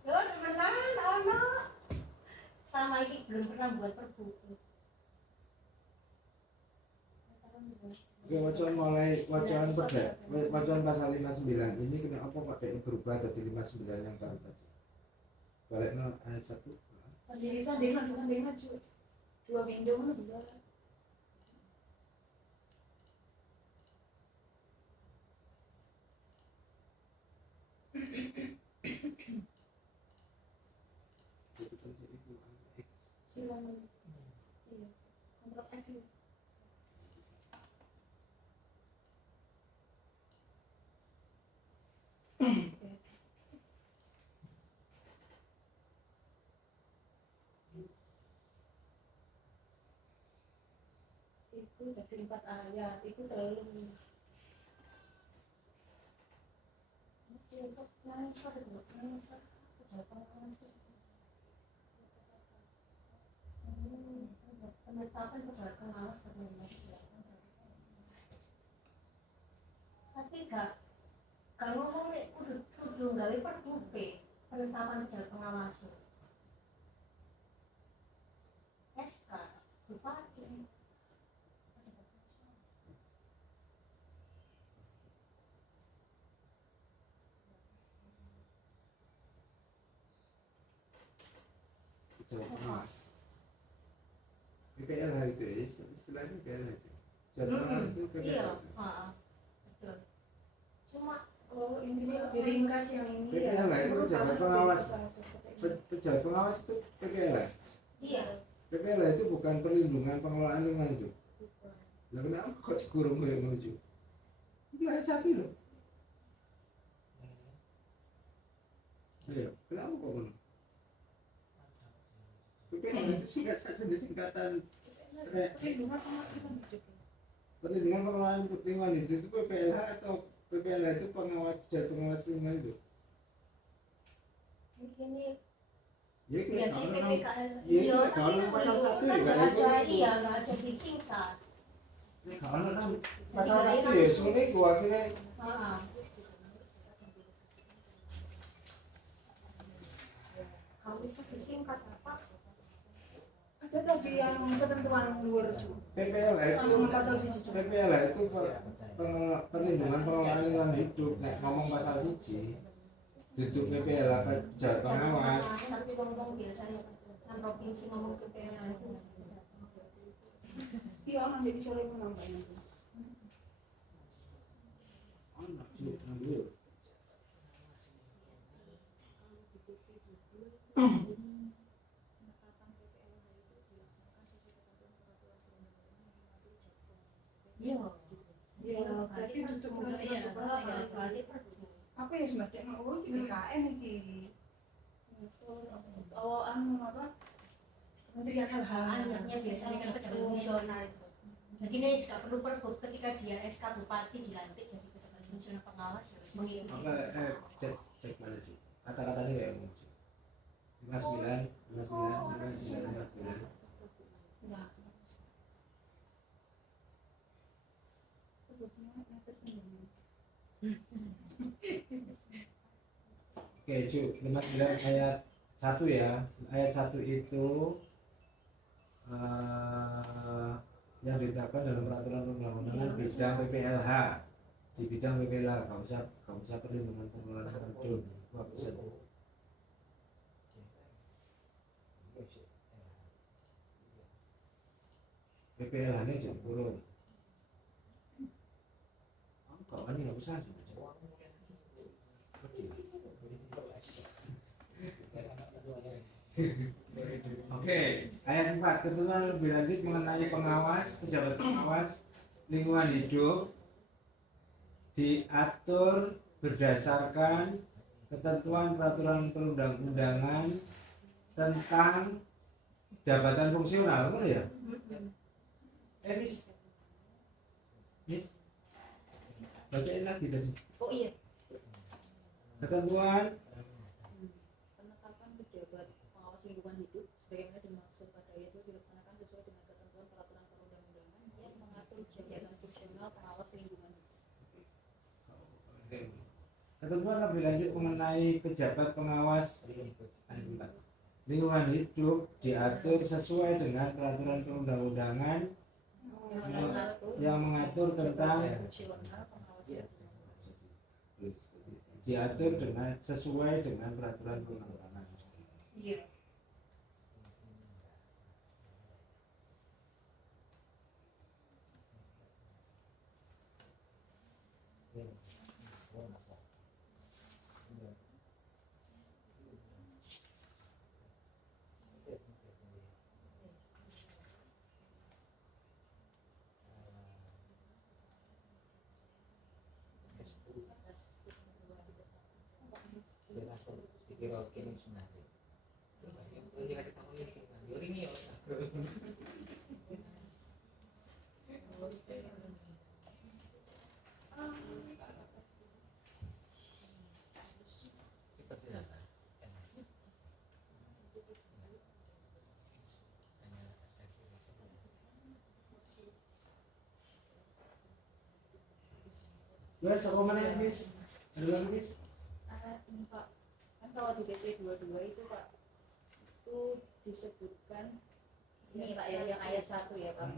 Loh, temenan, ono. Sama ini belum pernah buat perbu. Oke, wacaan perda, wacaan pasal 59 ini kenapa pakai berubah dari 59 yang baru tadi? Balik ayat 1. Sendiri maju. Dua gendong mana bisa. Silakan. Iya. Kontrol F. Itu dari 4 ayat, itu terlalu Penetapan pejabat pengawas tapi gak ngomong nih kudu gawe perbu penetapan pejabat pengawas SK bupati PPLH itu ya, istilahnya PPLH itu. Jadwal itu iya PPLH. betul cuma Oh, intinya lebih ringkas yang ini PPL ya. itu pejabat pengawas. Pejabat pengawas itu PPL. Iya. PPL itu bukan perlindungan pengelolaan lingkungan hidup. Lah kenapa kok dikurung kayak menuju? Itu ayat 1 loh. Iya, kenapa kok ngono? PPL itu singkat saja singkatan Perlindungan pengawasan hidup. perlindungan pengelolaan lingkungan hidup itu PPLH atau PPLH itu pengawas lingkungan hidup. Ini Ya biasanya PPKL. Iya, kalau pasal 1 ya nggak kayak ada, gitu. iya nggak ada disingkat. Kalau kan pasal 1 ya sulit gua akhirnya Ah. Kalau itu disingkat apa? Ada tadi yang ketentuan luar juga. PPLH itu Ngomong pasal siji. PPLH itu perlindungan pengelolaan lingkungan hidup. Nek ngomong pasal 1 duduk PPLH pejabat pengawas. Satu ngomong biasanya kan provinsi ngomong PPL itu. Iya, orang jadi sore menambahnya. Anak cuy, ngambil. Iya. Iya, berarti tutup Iya, peraturan. berarti perlu. Apa ya sebagai mau di BKN iki. Oh, anu apa? Kementerian LH. Anaknya biasanya kan pejabat fungsional itu. Jadi ini nggak perlu perbut ketika dia SK Bupati dilantik jadi pejabat fungsional pengawas harus mengikuti. Cek mana sih? Kata-katanya kayak ngomong sih. 59, 59, 59, 59. Enggak. Oke, Cu, 59 ayat 1 ya. Ayat 1 itu yang ditetapkan dalam peraturan perundang-undangan bidang PPLH. Di bidang PPLH nggak usah perlindungan pengelolaan hidup. Nggak bisa. PPLH ini jadi turun. Kalau ini nggak usah. Oke, ayat 4 ketentuan lebih lanjut mengenai pengawas, pejabat pengawas lingkungan hidup diatur berdasarkan ketentuan peraturan perundang-undangan tentang jabatan fungsional, betul ya? Miss, bacain lagi tadi. Oh iya, Ketentuan penetapan pejabat pengawas lingkungan hidup sebagaimana dimaksud pada ayat itu dilaksanakan sesuai dengan ketentuan peraturan perundang-undangan yang mengatur jabatan fungsional pengawas lingkungan hidup. ketentuan lebih lanjut mengenai pejabat pengawas lingkungan hidup diatur sesuai dengan peraturan perundang-undangan yang mengatur tentang Fungsional pengawas diatur dengan sesuai dengan peraturan perundang-undangan. Iya. Guys, apa mana Miss? Ada lagi Miss? ini Pak, kan kalau di PP 22 itu Pak, itu disebutkan ini Pak ya, yang ayat 1 ya Pak.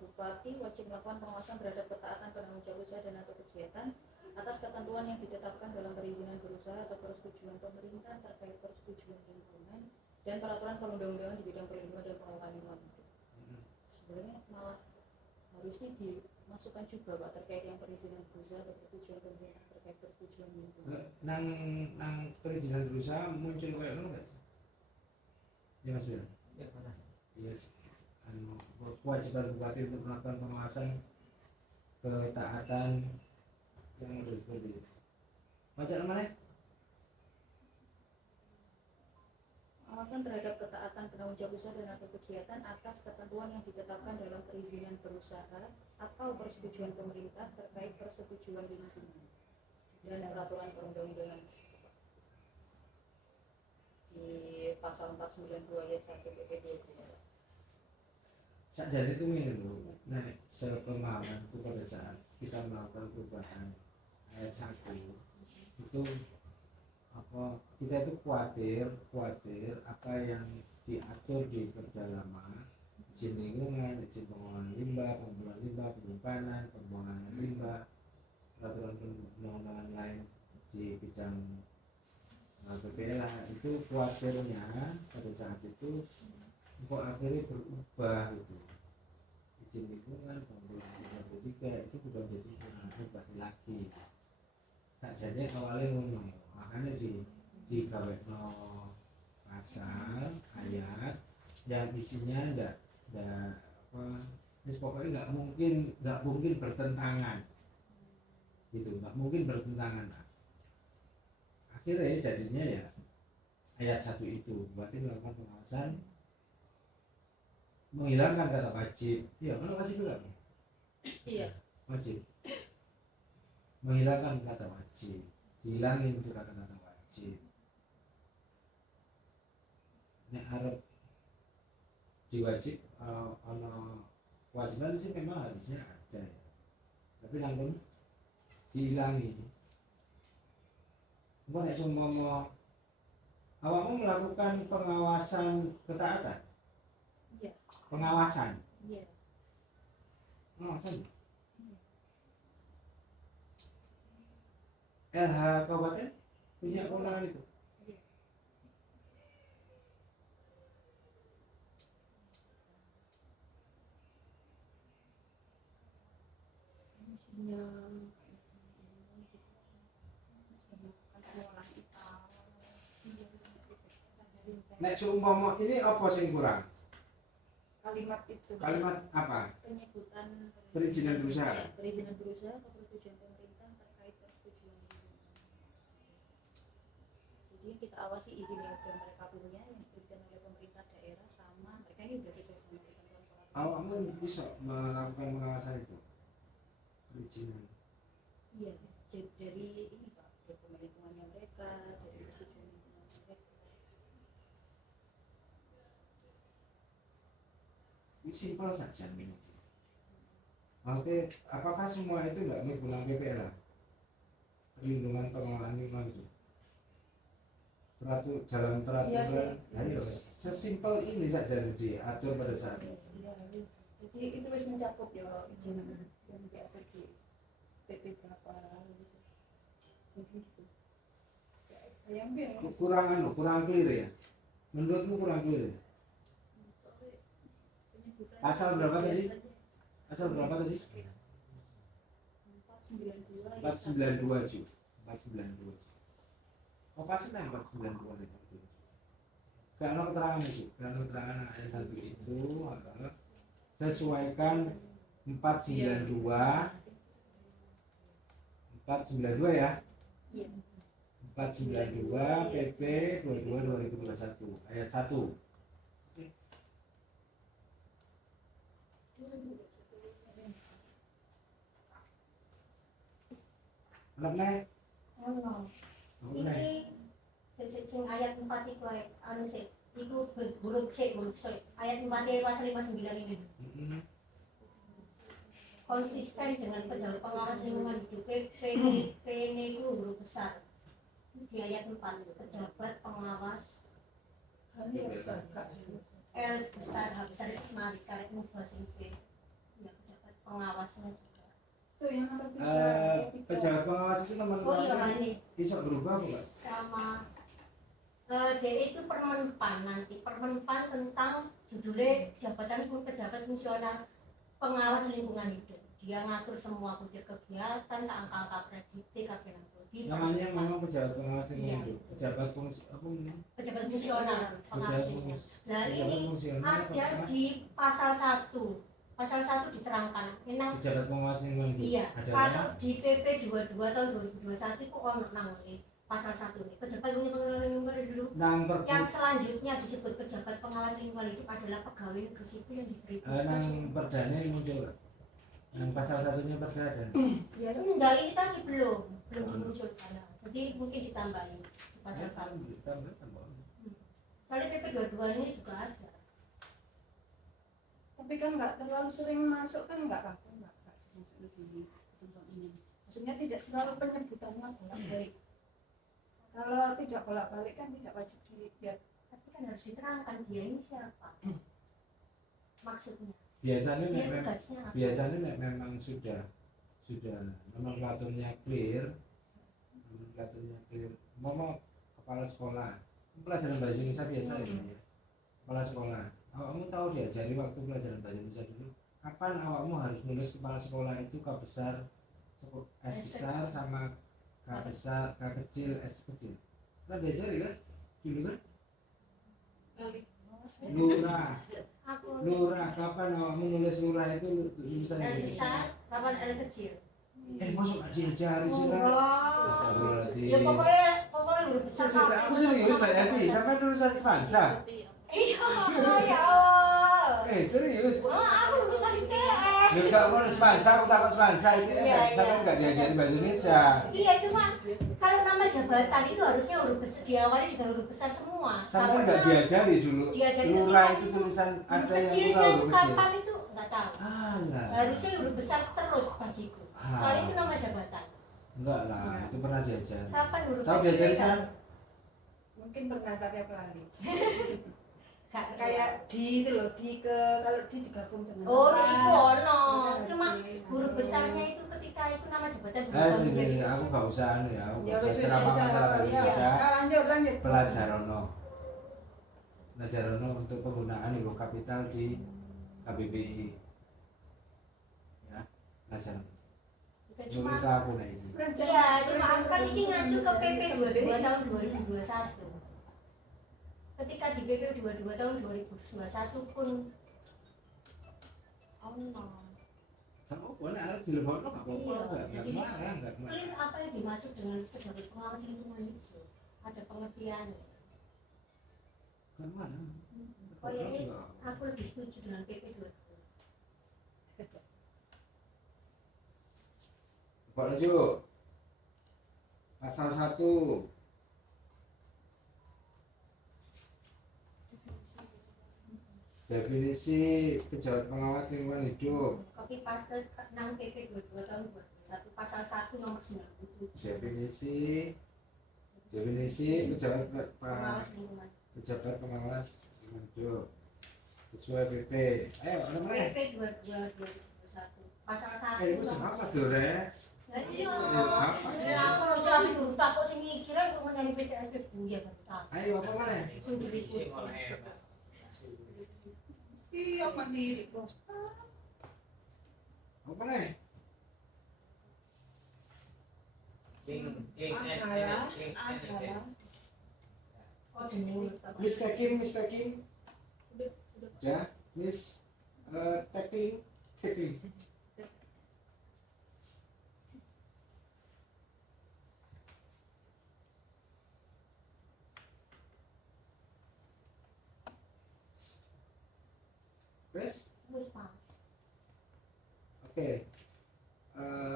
Bupati wajib melakukan pengawasan terhadap ketaatan penanggung jawab usaha dan atau kegiatan atas ketentuan yang ditetapkan dalam perizinan berusaha atau persetujuan pemerintah terkait persetujuan lingkungan dan peraturan perundang-undangan di bidang perlindungan dan pengelolaan lingkungan hidup. Sebenarnya malah harusnya dimasukkan juga Pak terkait yang perizinan berusaha atau persetujuan pemerintah terkait persetujuan lingkungan. nang perizinan berusaha muncul kayak ngono nggak sih? Ya Mas ya. Ya, mana? Yes. Anu, kewajiban bupati untuk melakukan pengawasan ketaatan yang model seperti itu. Macam mana? Pengawasan terhadap ketaatan penanggung jawab usaha dan atau kegiatan atas ketentuan yang ditetapkan dalam perizinan berusaha atau persetujuan pemerintah terkait persetujuan lingkungan dan peraturan perundang-undangan di pasal 492 ayat 1 PP 22. Sakjane itu ini loh. Nah, sepemahaman itu pada saat kita melakukan perubahan ayat 1 itu apa kita itu khawatir apa yang diatur di Perda Lama, izin lingkungan, izin pengolahan limbah, pembuangan limbah, penyimpanan, pembuangan air limbah, peraturan perundang-undangan lain di bidang PPLA itu khawatirnya pada saat itu kok akhirnya berubah itu izin lingkungan, pembuangan limbah ketiga itu bukan jadi berubah lagi. Sakjane awalnya ngono, makanya di gawekno pasal ayat yang isinya ndak apa pokoknya nggak mungkin bertentangan gitu, nggak mungkin bertentangan. Akhirnya jadinya ya ayat 1 itu berarti melakukan pengawasan menghilangkan kata wajib. Iya, mana wajib juga? Iya. Wajib. Menghilangkan kata wajib, dihilangin untuk kata-kata wajib. Nek arep diwajib ono kewajiban sih memang harusnya ada ya. Tapi langsung dihilangi. Engko nek seumpama awakmu melakukan pengawasan ketaatan. Iya. Pengawasan. Iya. Pengawasan. LH Kabupaten punya kewenangan itu. Nek seumpama ini apa sing kurang? Kalimat itu. Kalimat apa? Penyebutan Perizinan berusaha. Ya, perizinan berusaha atau persetujuan pemerintah terkait persetujuan lingkungan. Jadi yang kita awasi izin yang sudah mereka punya yang diberikan oleh pemerintah daerah sama mereka ini sudah sesuai sama ketentuan peraturan. Awakmu bisa melakukan pengawasan itu? Perizinan. Iya, jadi dari ini Pak, dokumen lingkungannya mereka, dari persetujuan lingkungan mereka. Ini simpel saja nih. Maksudnya, apakah semua itu tidak menggunakan PPLA? Perlindungan pengelolaan lingkungan itu. Dalam peraturan, Iya sih. ayo, sesimpel ini saja diatur pada saat itu. Iya, harus. Jadi itu harus mencakup ya izin yang diatur di PP berapa gitu. Mungkin gitu. Ya, yang Kurang clear ya? Menurutmu kurang clear ya? Soalnya penyebutan Pasal berapa tadi? biasanya Pasal berapa tadi? 492 492 Ju. 492. Oh pasti 492 itu. Gak ada keterangan itu. Gak ada keterangan ayat 1 itu adalah sesuaikan 492 ya. Iya. 492 PP 22 2021 ayat 1. Lemah. Oh no. Ini sing ayat 4 itu anu sih itu huruf C ayat 4 pasal 59 ini konsisten dengan pejabat pengawas lingkungan hidup PN itu huruf besar di ayat 4 pejabat pengawas hanya besar Kak. L besar H besar itu semari karet mubah sing P ya pejabat pengawasnya juga Itu yang nomor 3. Pejabat pengawas itu nomor oh iya berapa? ini Bisa berubah enggak? sama dia itu permenpan nanti permenpan tentang judulnya jabatan pejabat fungsional pengawas lingkungan hidup. Dia ngatur semua butir kegiatan, seangka-angka kredit, KPN. Namanya memang pejabat pengawas lingkungan Iya. hidup. Pejabat fungsi apa ini? Pejabat fungsional pengawas Pejabat lingkungan. fungsi- Nah pejabat ini fungsional apa ada pengawas? di pasal 1. Pasal 1 diterangkan. Memang Pejabat pengawas lingkungan hidup. iya, Adanya kalau di PP 22 tahun 2021 itu ono nang pasal 1 ini. Pejabat lingkungan hidup nang yang perpu selanjutnya disebut pejabat pengawas lingkungan hidup adalah pegawai negeri sipil yang diberi nang perdana yang muncul. Nang pasal satunya perda ada. ya itu enggak, ini tadi belum dimunculkan. Jadi mungkin ditambahin di pasal 1. Soalnya PP 22 ini juga ada. Tapi kan nggak terlalu sering masuk kan nggak apa-apa nggak masuk di tempat umum. Maksudnya tidak selalu penyebutannya bolak-balik. Kalau tidak bolak-balik kan tidak wajib dilihat. Tapi kan harus diterangkan dia ini siapa. Maksudnya. Biasanya Dia nek tugasnya apa? biasanya nek memang sudah nomenklaturnya clear, mau kepala sekolah pelajaran bahasa Indonesia biasa ya. Kepala sekolah, awakmu tahu diajari waktu pelajaran bahasa Indonesia dulu kapan awakmu harus nulis kepala sekolah itu K besar, S besar sama K besar, K kecil, S kecil. Pernah diajari kan? Dulu kan? Lurah, kapan awakmu nulis lurah itu tulisan L Indonesia? besar, kapan L kecil? Masuk gak diajari sih kan? Ya pokoknya huruf besar. Aku serius Mbak Yati, sampai tulisan Spansa. Iya, ya Allah. Serius. Oh, aku lulusan ITS. Lu gak mau Spansa, aku takut Spansa itu Iya, sampai iya. gak diajari bahasa Indonesia. Iya, cuma kalau nama jabatan itu harusnya huruf besar, diawali dengan huruf besar semua. Sampai gak diajari dulu. Diajari Lurah ketika itu tulisan huruf ada yang kecilnya buka itu huruf kecil. kapan itu nggak tahu. Alah. Harusnya huruf besar terus bagiku. Soalnya itu nama jabatan. Enggak lah, itu pernah diajari. Kapan huruf Tahu kecil diajari itu? San? Mungkin pernah tapi aku lali. Gak Kayak di itu loh, kalau di digabung dengan oh, apa, itu ono. itu Cuma harus huruf besarnya itu ketika itu nama jabatan Sini, menjadi aku gak usah anu ya, aku ya gak wis usah wis ceramah wis masalah bahasa ya. Indonesia. Lanjut Pelajarono untuk penggunaan huruf kapital di KBBI ya, pelajarono cuma menurut aku nah ini iya, cuma aku kan ini ngacu ke PP 22 tahun 2021. Ketika di PP 22 tahun 2021 pun kamu boleh ada di lembaga nggak apa-apa, Iya, nggak jadi marah, nggak marah. clear apa yang dimaksud dengan pejabat pengawas lingkungan itu. Ada pengertiannya. Nggak marah. Oh ya, ini aku lebih setuju dengan PP 22. Pak lanjut. Pasal 1. Definisi pejabat pengawas lingkungan hidup. Copy paste 6 PP 22 tahun 2021 pasal 1 nomor 97. Definisi pejabat Pengawas lingkungan. pengawas lingkungan hidup sesuai PP. Ayo, ada mana? PP 22 2021 pasal 1 Itu apa tuh, Re? Lah iya. Apa? Ya aku bisa ambil dulu tak kok sing kira kok menjadi PTSP buya baru tahu. Ayo, apa mana? iya mandiri bos. Apa mana? Adalah Oh demi Miss Taking. Ya, Miss Taking. Wes? terus Pak. Oke.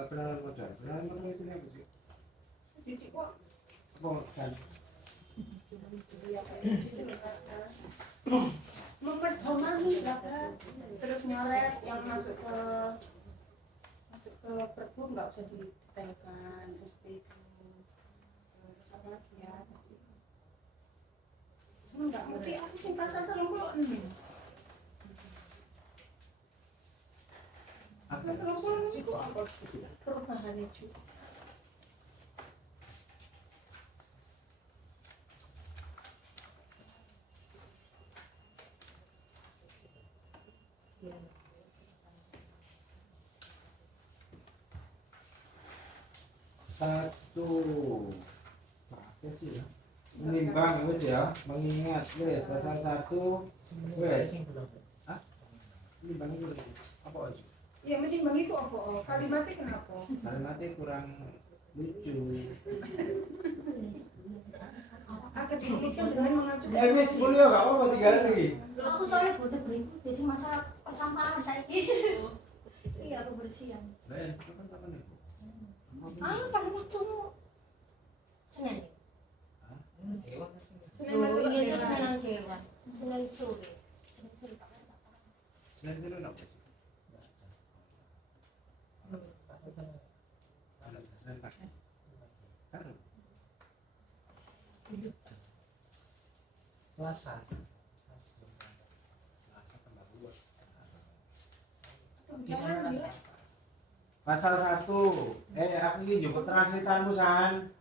Pengenalan modal. Pengenalan modal itu apa sih? Didik kok Apa kan? memperdomani terus nyoret yang masuk ke perpu nggak usah didetailkan SP itu terus apa lagi ya tadi nggak ngerti aku sih pasal 36 Apa? juga apa perubahannya juga satu apa sih ya, menimbang wes ya, mengingat wes pasal 1 wes menimbang itu apa aja Ya menimbang itu apa? Kalimatnya kenapa? kalimatnya kurang lucu. Akan dirumuskan dengan mengacu Wes kuliah gak apa-apa 3 hari. Aku soalnya butuh berikut jadi masalah persampahan saya gitu. Iya aku bersihan. Ben, kapan itu? Pada waktumu Senin. Senin Oh, nanti iya Dewan. Senin Dewan. Senin sore. Senin sore Pak. Selain itu apa sih? Selain pakai. Kan Selasa. masa tambah 2. Di sana kan Pasal 1. Aku ini juga translatanmu San.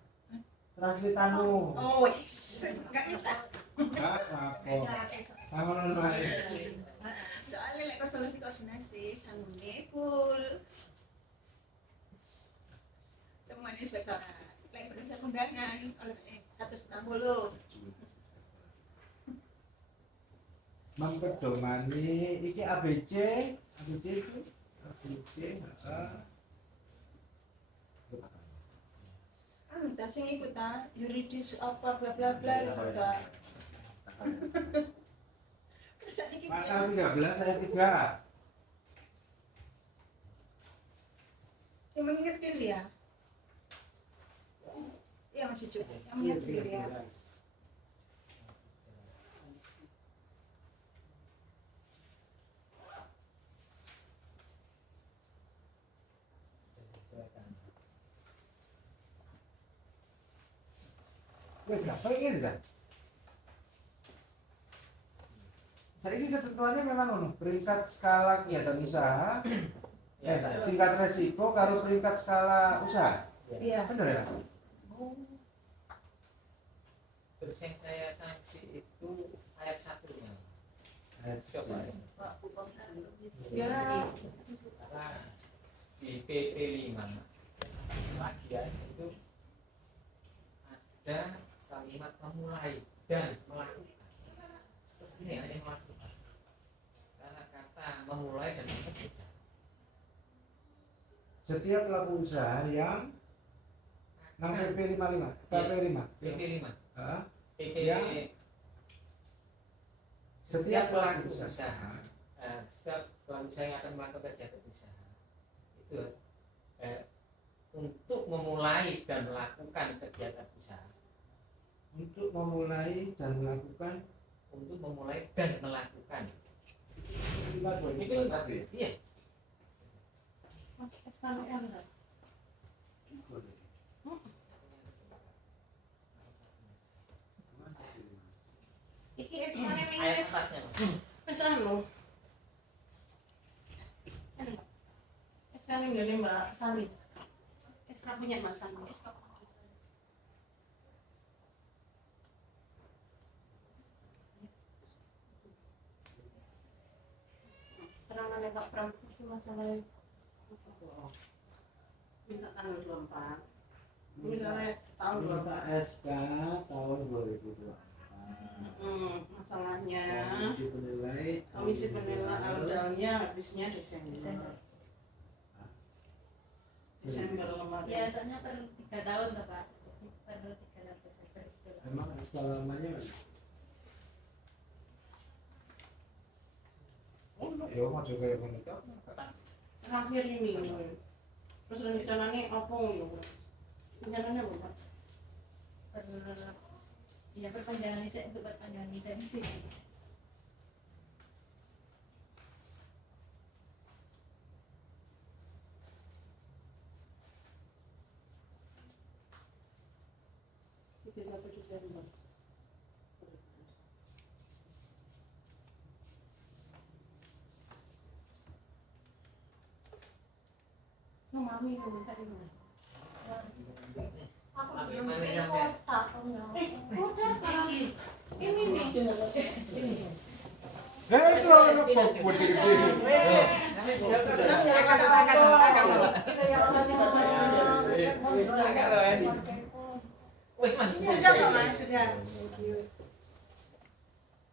Translatanmu. Oh wes, enggak bisa. Enggak apa. Sama nono ae. Soalnya lek solusi koordinasi sanggune full. Temuan inspektor. Lek berdasar undangan oleh 160. Mempedomani iki ABC itu ABC Kita sing ikut yuridis apa bla bla bla gitu ta. Pasal 13 ayat 3. Yang mengingat diri ya. Iya masih cukup. Yang mengingat diri ya. Berapa ini kan? Saiki ketentuannya memang ngono, peringkat skala kegiatan usaha, tingkat resiko karo peringkat skala usaha. Iya. Bener ya? Terus yang saya sanksi itu ayat 1-nya. Ayat Coba ya. Ya. Nah, di PP 5 bagian itu ada kalimat memulai dan melakukan. Terus ini ada yang melakukan. Karena kata memulai dan melakukan. Setiap pelaku usaha yang nang PP 55, PP 5. PP 5. Heeh. PP Yang setiap pelaku usaha, setiap pelaku usaha yang akan melakukan kegiatan usaha itu untuk memulai dan melakukan kegiatan usaha. Untuk memulai dan melakukan Untuk memulai dan melakukan. itu satu ya? Iya. Iki SKN Ayat Inggris. atasnya. Pesanmu. SKN dari Mbak Sari. SK punya Mbak Sari. Penanganan enggak pernah itu masalah Minta tanggal 24. Misalnya tahun Minta SK tahun 2024. masalahnya Komisi komisi penilai penilai awalnya habisnya Desember kemarin. Ya, soalnya per 3 tahun toh, Pak. Jadi per 3 Desember gitu lah. Emang SK lamanya mana? Oh, ya mau juga yang menikah. Terakhir ini terus rencananya apa rencananya apa Pak? Ya perpanjangan lisensi untuk perpanjangan lisensi. Itu 1 Desember. Mami minta di mana? aku belum bikin kotak kotak Ini nih. Itu ono kok itu yang Wes Mas. Sudah Pak Mas, sudah.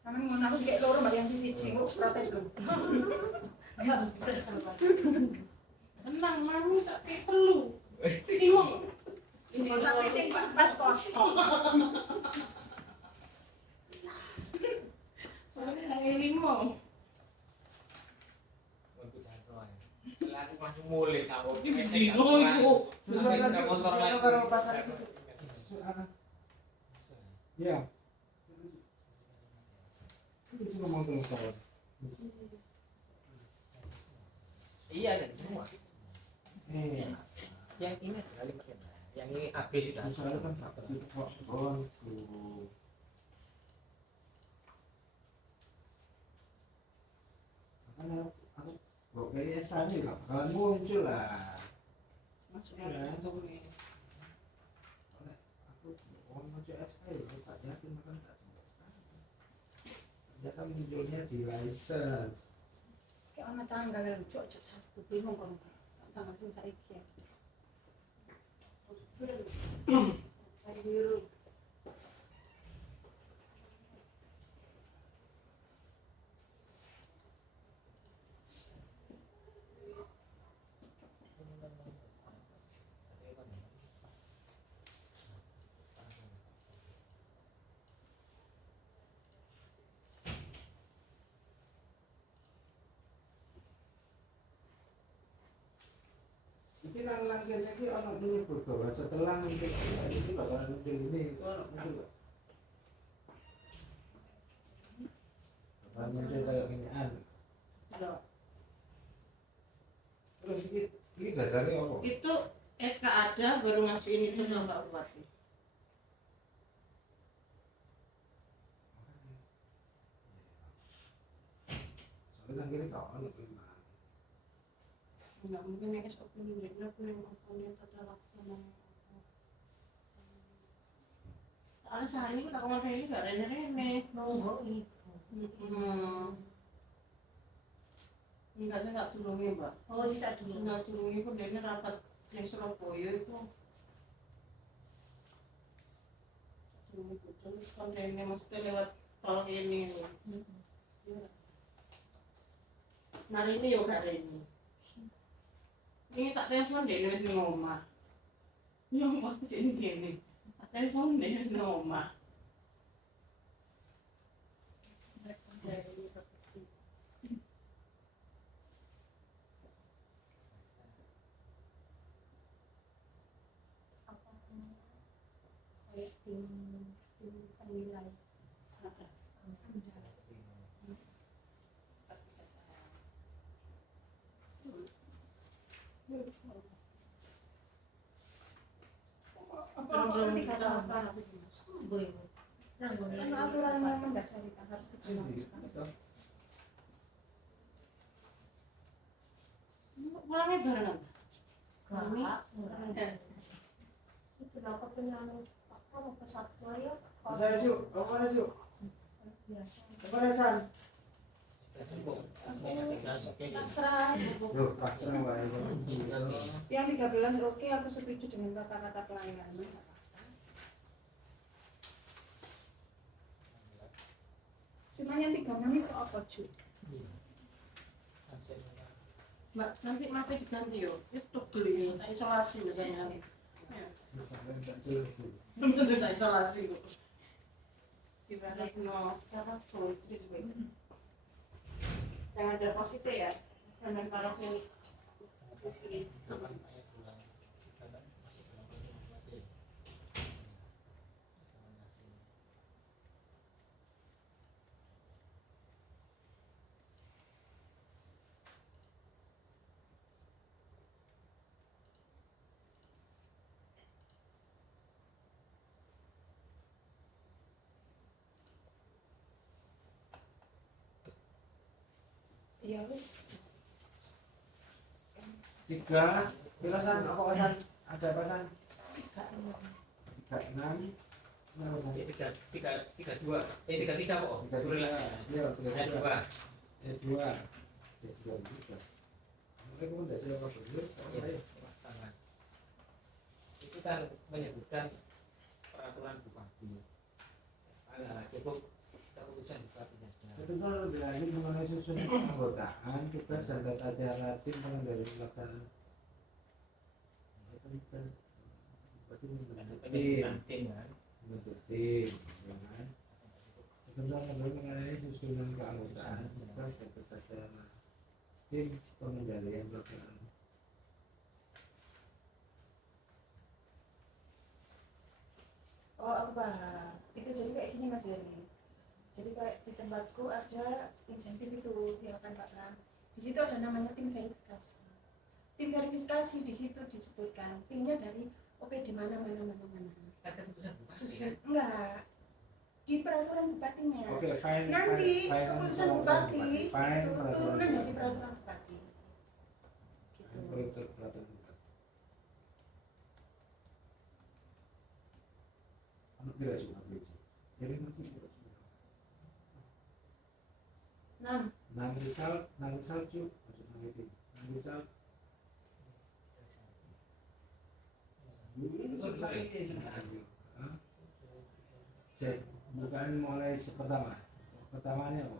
Kamu mau aku kayak loro mbak yang di siji kok protes lho. Enggak bersama. Tenang, mami tak kayak perlu. Cimong. Ini kotak sing 4 kosong. Soalnya lagi 5. Aku langsung mulai kamu. Dino iku. Sesuaikan karo pasar itu. Ya. Ini sih ngomong terus kawan. Iya dan semua. Eh, Yang ini sudah lipat. Yang ini AB sudah. soalnya kan tak begitu kok. Makanya aku kok kayak tadi lah, bakalan muncul lah. Maksudnya Itu nih. Aku mau muncul SK ya, tak yakin makan tak sampai sekarang. Ternyata munculnya di license. kayak ana tanggal lucu aja satu bingung kon. Tanggal sing saiki ya. Hari biru. Ini langkah ini orang menyebut bahwa setelah muncul ini bakalan muncul ini itu orang muncul nggak? Bakalan muncul kayak ginian. Ada. Terus ini dasarnya apa? Itu SK ada baru ngajuin itu ke Pak Bupati. Soalnya langkah ini kawan itu gimana? Enggak mungkin ya SOP ini jadi aku yang komponen tata laksana. Soalnya sehari ini tak kemarin ini gak rene-rene. Nunggu ibu. Enggak saya tak turunnya mbak. Oh, sisa dulu. Enggak turunnya pun dia rapat yang Surabaya itu. Terus kontennya maksudnya lewat tol ini. Hari ini ya hari ini. Ini tak telepon deh wis ning omah. Yang waktu jadi gini. Tak telepon deh wis ning omah. Apa namanya? Kayak tim penilai. Apa nanti kata apa? Boy. Nanggung Kan aturan yang mendasari kita harus dijelaskan. Pulangnya bareng. Enggak. Itu apa penyanyi apa kesatuan ya? Saya Ju, kamu mana Ju? Biasa. Kamu mana San? Pasrah. Loh, paksa Mbak. Yang 13 oke, aku setuju dengan kata-kata pelayanan. Cuma yang 3 menit itu apa Ju? Mbak, nanti maaf diganti yo. Itu beli tak isolasi misalnya. Tak isolasi. Ibarat no cara terus jangan ada positif ya. Jangan paroknya. Iya wis. 3, kira San, apa San? Ada apa San? 36. Tiga dua. 33 kok. 33. Iya, 32. 2. 2 juga. Rekomendasi apa dulu? Itu kan menyebutkan peraturan bupati. Cukup keputusan bupati saja. Itu kalau lebih lanjut mengenai susunan keanggotaan, tugas dan tata cara tim pengendali pelaksanaan. Itu kan berarti membentuk Tim kan. ya kan? Tentang mengenai susunan keanggotaan, tugas dan tata cara tim pengendalian pelaksanaan. Oh, aku paham. Itu jadi kayak gini Mas Yoni. Jadi kayak di tempatku ada insentif itu, ya kan Pak Ram. Di situ ada namanya tim verifikasi. Tim verifikasi di situ disebutkan timnya dari OPD mana. Kan keputusan bupati. Susun enggak di peraturan bupatinya. Oke, fine. Nanti fine, keputusan peraturan bupati Fine, itu peraturan turunan bupati. dari peraturan bupati. Gitu. Peraturan bupati. Anu kira sudah beli. Jadi nanti kira sudah. Nang risal cu, maksudnya itu. Nang risal. Itu selesai sebenarnya. Cek, bukan mulai pertamanya apa?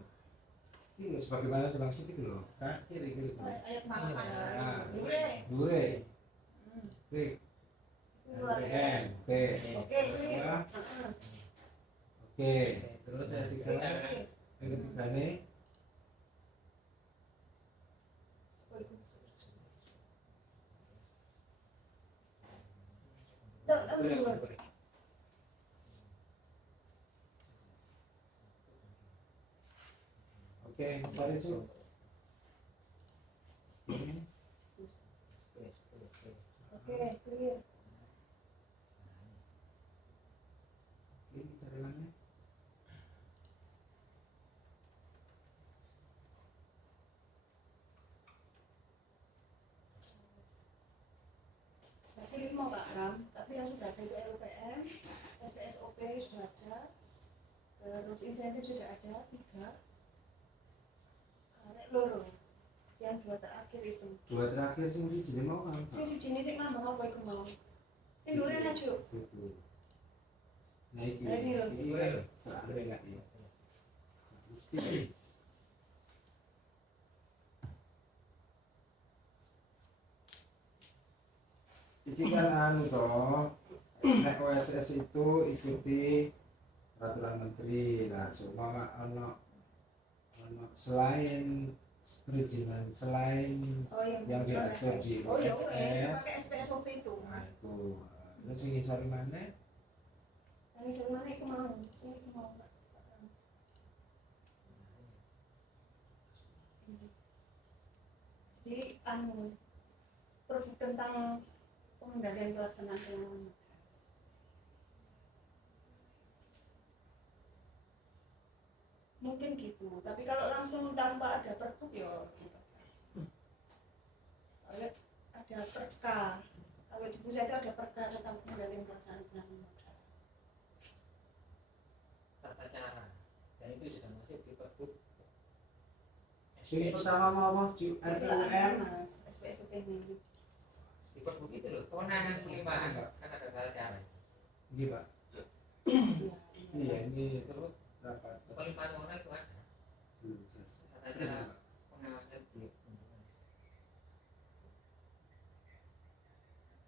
Ini sebagaimana dimaksud itu loh, kak kiri. Ayat mana? Nah, Dure. Dure, klik, Dua. N, T, Oke, clear. ya. Oke, terus saya tiga, yang ketiga nih, oke, sorry su. Oke, clear. Ini cariannya. Berarti 5 Pak Ram, tapi yang sudah ada itu LPM, SPSOP sudah ada, terus insentif sudah ada 3, karek loro, yang 2 terakhir itu. Dua terakhir sing siji mau kan? Sing siji sing nambah apa iku mau? Ini dhuwure aja. Gitu. Nah iki, Nah, ini loh. iki kan terakhir enggak ya? Mesti. Iki kan anu toh, nek OSS itu ikuti peraturan menteri. Nah, seumpama ono selain perizinan, selain Oh yang diatur di Oh ya wes, OSS. pakai SPSOP itu. Nah itu, terus ini sorry mana? Yang iso mana iku mau? Sing iku mau Pak. Jadi anu tentang pengendalian pelaksanaan penanganan. Mungkin gitu, tapi kalau langsung tanpa ada pergub ya gitu. Soalnya ada perka, kalau di pusat itu ada perka tentang pengendalian pelaksanaan penanganan modal. Tata cara. Dan itu sudah masuk di pergub. Sing pertama mau apa? RPUM. Mas, SPSOP ini. Di pergub itu loh, kewenangan penerimaan kan ada tata cara. Ini Pak. Iya ini Terus rapat. penerimaan orang itu ada tata cara pengawasan di lingkungan.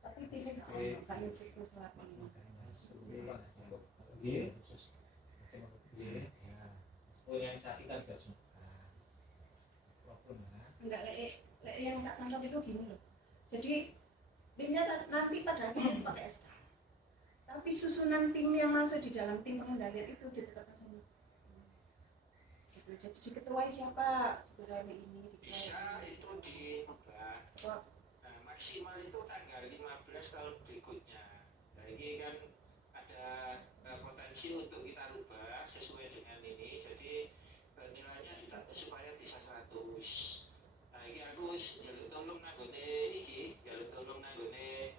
Tapi tidak ono kayak itu selama ini. G. Organisasi kan juga suka problem kan. Enggak lek yang tak tangkap itu gini loh. Jadi timnya nanti pada akhirnya itu pakai SK. Tapi susunan tim yang masuk di dalam tim pengendalian itu ditetapkan sama. Gitu. Jadi diketuai siapa? Diketuai ini, Bisa diketuai itu diubah. Wah. Nah, maksimal itu tanggal 15 tahun berikutnya. Nah, ini kan ada potensi untuk kita rubah sesuai dengan ini. Jadi nilainya juga supaya bisa 100. Nah, ini aku jaluk tolong nanggone iki, jaluk tolong nanggone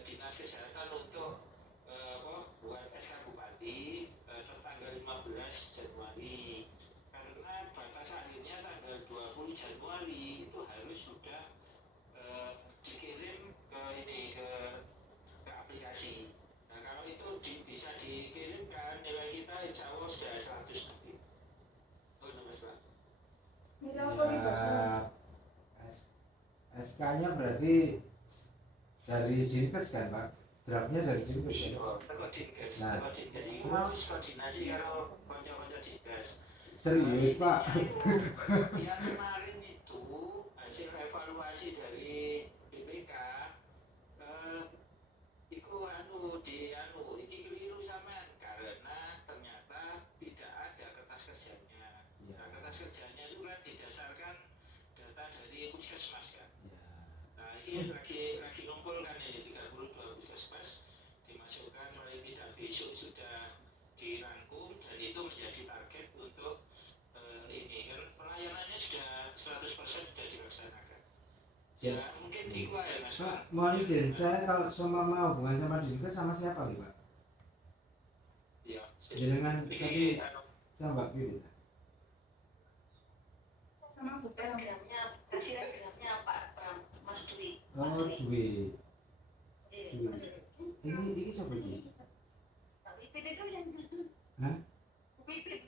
dinas kesehatan untuk buat SK Bupati tertanggal 15 Januari. Karena batas akhirnya tanggal 20 Januari itu harus sudah dikirim ke aplikasi. Nah kalau itu bisa insya Allah sudah 100 nanti. Oh, Mas Pak. Ini apa nih bos? SK-nya berarti dari Dinkes kan Pak? Draftnya dari Dinkes ya? Teko Dinkes, Nah. teko Dinkes. Ini mau koordinasi karo konco-konco Dinkes. Serius Pak? Yang kemarin itu hasil evaluasi dari BPK itu iki keliru sampean karena ternyata tidak ada kertas kerjanya. Iya. Nah, kertas kerjanya itu kan didasarkan data dari puskesmas kan. Ya. Nah, ini lagi ngumpul kan ini 32 puskesmas dimasukkan mulai tidak besok sudah dirangkum dan itu menjadi target untuk ini kan pelayanannya sudah 100% sudah dilaksanakan. Ya mungkin itu aja Mas. Pak, mohon izin, saya kalau sama mau hubungan sama Dinkes sama siapa nih Pak? Ya, Jenengan ini tadi sama Mbak Piwi. Sama bukan. Hasilnya Pak Mas Dwi. Oh, Dwi. Ini siapa ini? Pipit itu yang Hah? Pipit.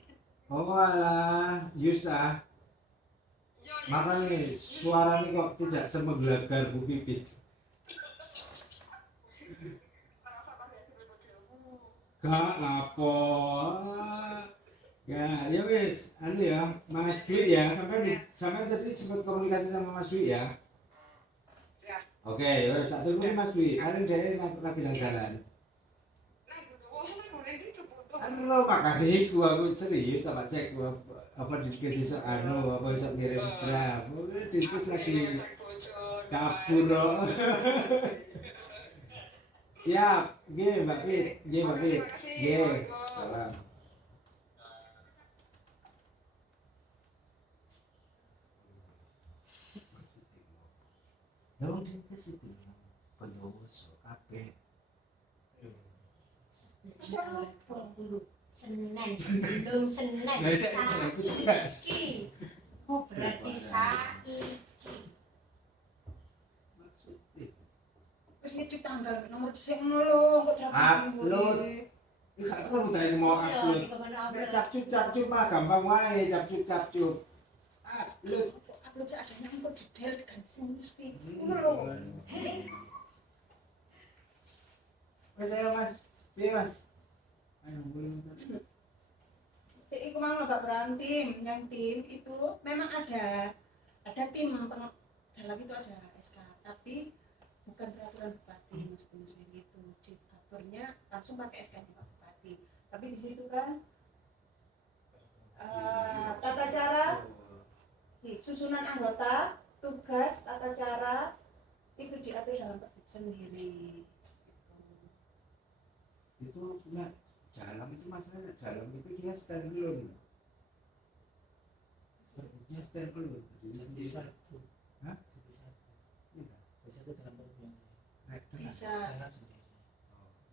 Oh alah, Yusta. Makanya suaranya kok tidak semenggelagar Bu Pipit. Gak lapor. Ya wis, anu ya, Mas Dwi ya, sampai tadi sempat komunikasi sama Mas Dwi ya. Oke, wis tak tunggu Mas Dwi. Hari dia lagi nang jalan. Anu makanya iku aku serius tak cek apa dikasih iso anu apa iso ngirim draft. Dikis lagi kabur loh. Siap, nggih Mbak Pit, nggih Mbak Pit. Nggih. Salam. Lalu dikis itu pendoso kabeh. Senin sebelum Senin saiki. Oh berarti saiki. Wis ngecek tanggal nomor sing ngono kok Upload. Ini gak tahu tadi mau upload. Nek capcut mah gampang wae capcut. Upload. Upload seadanya kok detail kan sing wis ngono lho. Wes ayo Mas. Piye Mas? Ayo Si iku mau Mbak Bram tim, yang tim itu memang ada tim dalam itu ada SK, tapi bukan peraturan bupati maksudnya gitu. Diaturnya langsung pakai SK Pak Bupati. Tapi di situ kan tata cara, susunan anggota, tugas, tata cara itu diatur dalam Pergub sendiri. itu nah, dalam itu masalahnya dalam itu dia stand alone. Dia stand alone. Jadi satu. Hah? Jadi satu. Iya. Bisa itu dengan program. Bisa. Dengan sendiri.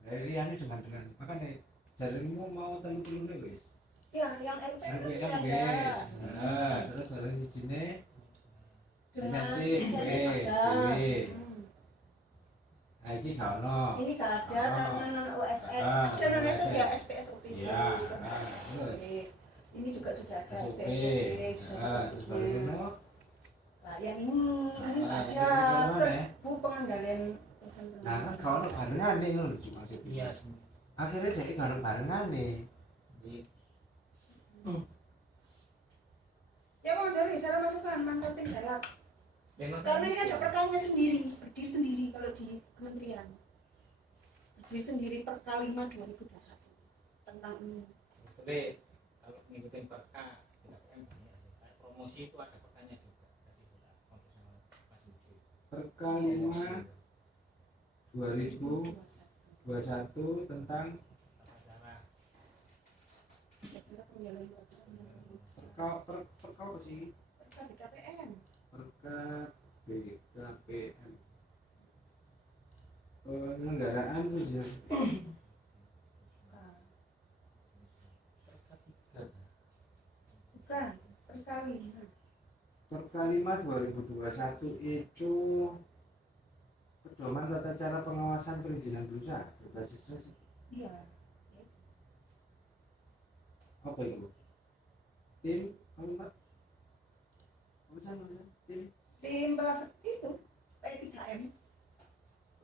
Ini dengan makanya jarimu mau telu-telune wis. Ya, yang MP itu sudah ada. Nah, terus bareng sijine Dengan insentif wis. Nah, ini gak ono. Ini gak ada karena non OSN. Ah, Ada non OSN ya OSN. SPSOP itu. Iya, terus Ini juga sudah ada SOP. SPSOP. Terus baru ono. Nah, yang ini Ah, ada ini sama ya. Perpu pengendalian pensiun Nah, kan gak ono barengane ngono lho maksudnya. Iya, sendiri. Akhirnya dia gak ono barengane. Ya Mas Jali, saya masukkan mantan tim dalam. Karena ini ada perkanya sendiri, berdiri sendiri kalau di kementerian. Berdiri sendiri Perka 5 2021 tentang ini. Tapi kalau ngikutin perka tidak kan banyak sih. Kayak promosi itu ada perkanya juga. Tadi sudah kontak sama Mas Ucu. Perka 5 2021 tentang Tata cara perka apa sih? Perka BKPM. Perka BKPM penyelenggaraan terus ya. Bukan, perkawinan. Perka 5 2021 itu pedoman tata cara pengawasan perizinan berusaha berbasis resiko. Iya. Apa itu? Tim apa? Tim tim pelaksana itu P3M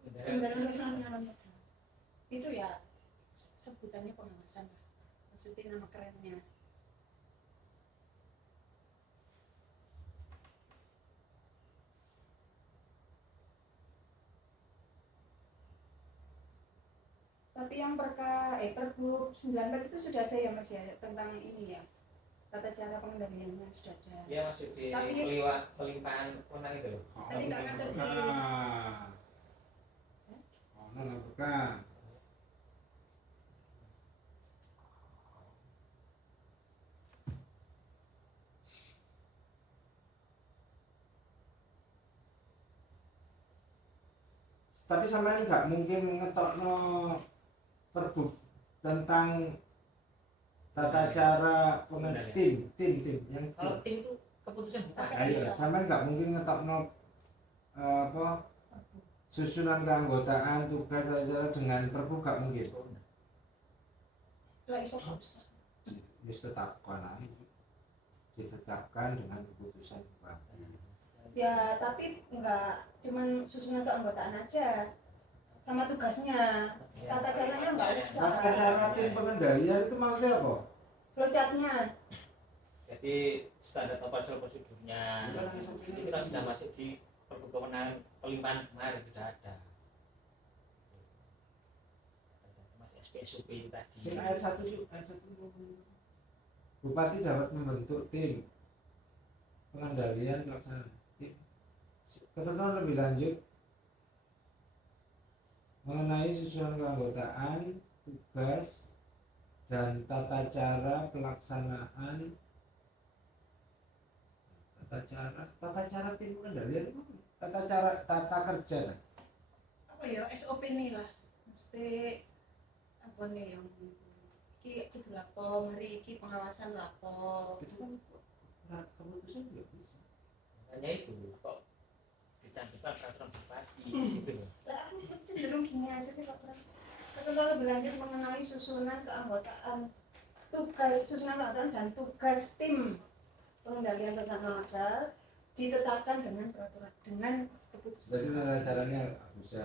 Pembangunan Nasional Modal itu ya sebutannya pengawasan lah, maksudnya nama kerennya. Tapi yang Pergub 19 itu sudah ada ya Mas ya, tentang ini ya, tata cara pengendaliannya sudah ada. Ya masuk di Tapi- pelimpahan wewenang itu loh. Tapi nggak ngatur di Ono bukan. Tapi sampean nggak mungkin ngetokno pergub tentang tata cara pengendalian tim yang Kalau tim itu keputusan bupati. ayo sampean nggak mungkin ngetokno apa susunan keanggotaan tugas tata cara dengan pergub nggak mungkin. lah iso nggak usah. Ditetapkan dengan keputusan bupati. Ya tapi enggak cuman susunan keanggotaan aja sama tugasnya, tata caranya nggak usah. Tata cara tim pengendalian itu maksudnya apa? Flowchartnya Jadi standar operasional prosedurnya itu kan sudah masuk di pergub kewenangan pelimpahan kemarin sudah ada. Mas SPSUP itu tadi. Sing ayat 1 Bupati dapat membentuk tim pengendalian pelaksanaan tim. Ketentuan lebih lanjut mengenai susunan keanggotaan, tugas, dan tata cara pelaksanaan tata cara tim pengendalian itu tata kerja lah. apa ya SOP nih lah, mesti apa nih yang iki kudu lapor, hari iki pengawasan lapor. Itu kan keputusan juga bisa. Hanya itu kok dicantumkan peraturan bupati gitu loh. Lah aku cenderung gini aja sih Pak Pras. Ketentuan lebih lanjut mengenai susunan keanggotaan, susunan keanggotaan dan tugas tim pengendalian tentang modal ditetapkan dengan peraturan dengan keputusan. Jadi tata caranya bisa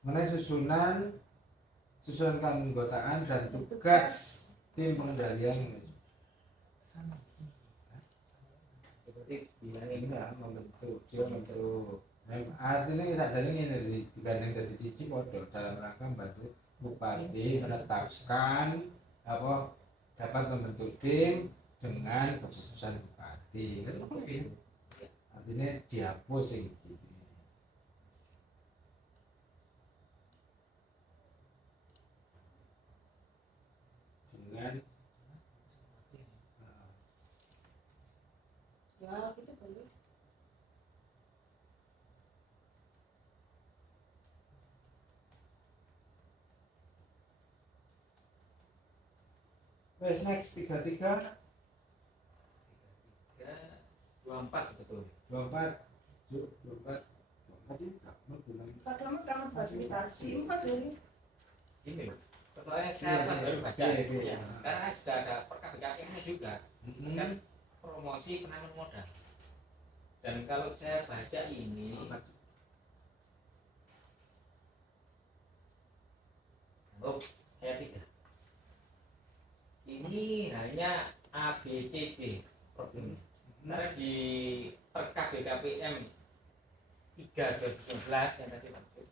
mengenai susunan keanggotaan dan tugas tim pengendalian. Seperti bilang Ini ini nggak membentuk, dia membentuk. Artinya sadari ini digandeng dari siji podo dalam rangka membantu bupati menetapkan apa dapat membentuk tim dengan keputusan bupati. Kan begitu. Artinya dihapus sing gitu. Dengan Ya, gitu boleh. wes next 33 24 sebetulnya. 24 ini nggak mau bilang. Pak Slamet kamu fasilitasi, Mas Lili. Ini loh. Soalnya saya Iya, baru baca iya, iya. ya. Karena sudah ada perkab BKPM-nya juga Mm-mm. kan promosi penanaman modal. Dan kalau saya baca ini oh, ayat 3. Ini hanya ABCD problemnya. Karena di perkab BKPM 3 2019 yang tadi maksud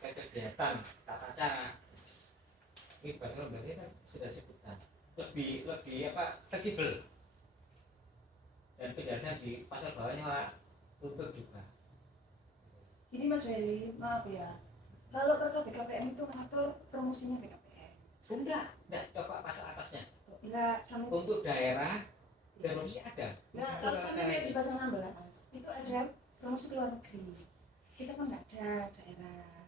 terkait kegiatan tata cara ini bahasa lembaga kan sudah sebutkan lebih apa fleksibel dan penjelasan di pasal bawahnya tutup juga. Gini Mas Weli, maaf ya. Kalau perkab BKPM itu mengatur promosinya BKPM. Enggak coba pasal atasnya Enggak sama untuk daerah promosi ada. Nah, kalau sampai lihat di pasal 16 itu ada promosi ke luar negeri. Kita kan nggak ada daerah.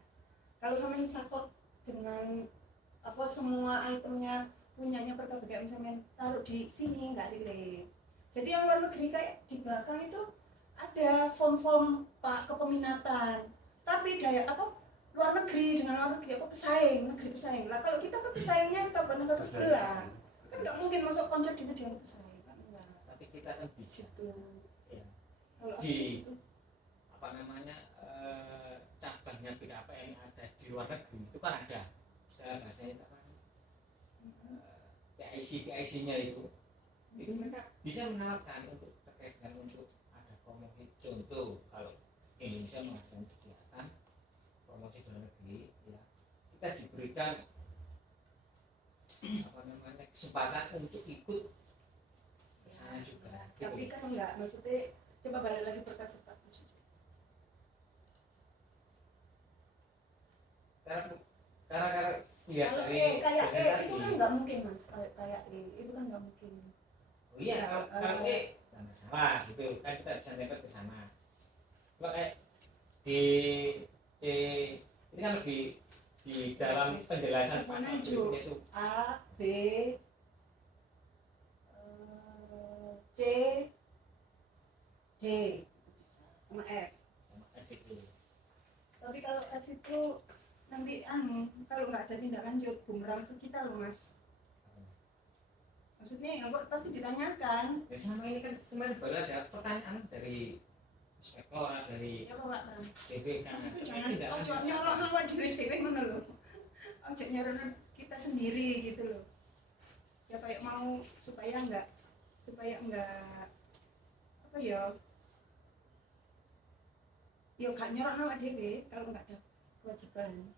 Kalau sampai sakot dengan apa semua itemnya punyanya perkab BKPM sampai taruh di sini nggak relate. Jadi yang luar negeri kayak di belakang itu ada form-form Pak kepeminatan. Tapi daya apa luar negeri dengan luar negeri apa pesaing, negeri pesaing lah. Kalau kita kan pesaingnya negara sebelah, kan nggak mungkin masuk konco dengan pesaing kan enggak. Tapi kita kan bisa Gitu. ya, Kalau Di- opsi itu apa namanya cabangnya BKPM ada di luar negeri itu kan ada istilah bahasanya itu kan PIC-nya itu mereka bisa menawarkan untuk terkait dengan untuk ada promosi. Contoh kalau Indonesia mengadakan kegiatan promosi dalam negeri ya, kita diberikan apa namanya kesempatan untuk ikut ke sana juga. tapi kan enggak, maksudnya coba balik lagi perkara Karena lihat kalau dari kayak itu kan presentasi. nggak mungkin mas, kayak itu kan nggak mungkin. Oh iya, kalau nggak masalah gitu kan, kita bisa dapat ke sana. Kalau kayak di ini kan lebih di dalam penjelasan pasal berikutnya itu A, B, C, D bisa sama F. sama itu. Tapi kalau F itu nanti kalau nggak ada tindak lanjut bumerang ke kita loh mas. Maksudnya ya kok pasti ditanyakan. Ya sama ini kan kemarin baru ada pertanyaan dari inspektor, dari Ya pak BPK. maksudnya jangan ojo nyolong sama diri mana loh. Ojo nyolong kita sendiri gitu loh. Ya kayak mau supaya enggak apa ya gak nyorok nama dewe kalau nggak ada kewajiban.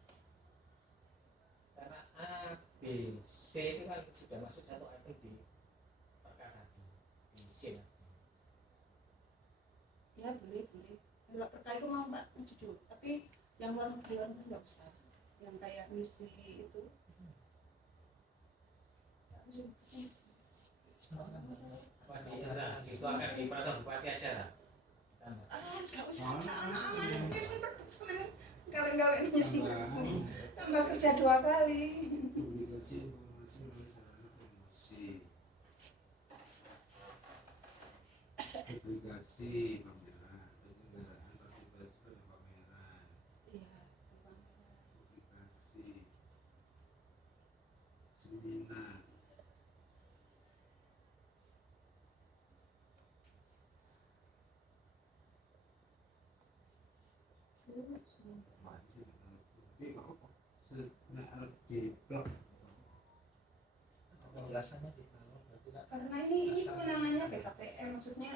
Karena A, B, C itu kan sudah masuk satu item di perkara di C. Ya boleh. Kalau perkara itu mau mbak jujur, tapi yang luar negeri nggak usah. Yang kayak misi itu. Apa di itu akan di peraturan bupati aja lah. Nggak usah. Anak-anak itu semen gawe-gawe tambah kerja 2 kali. Publikasi informasi melalui sarana promosi, publikasi pameran, penyelenggaraan partisipasi pada pameran, Iya. publikasi, seminar, tapi kok sebenarnya di blog penjelasannya di bawah berarti nak Karena ini kewenangannya BKPM, maksudnya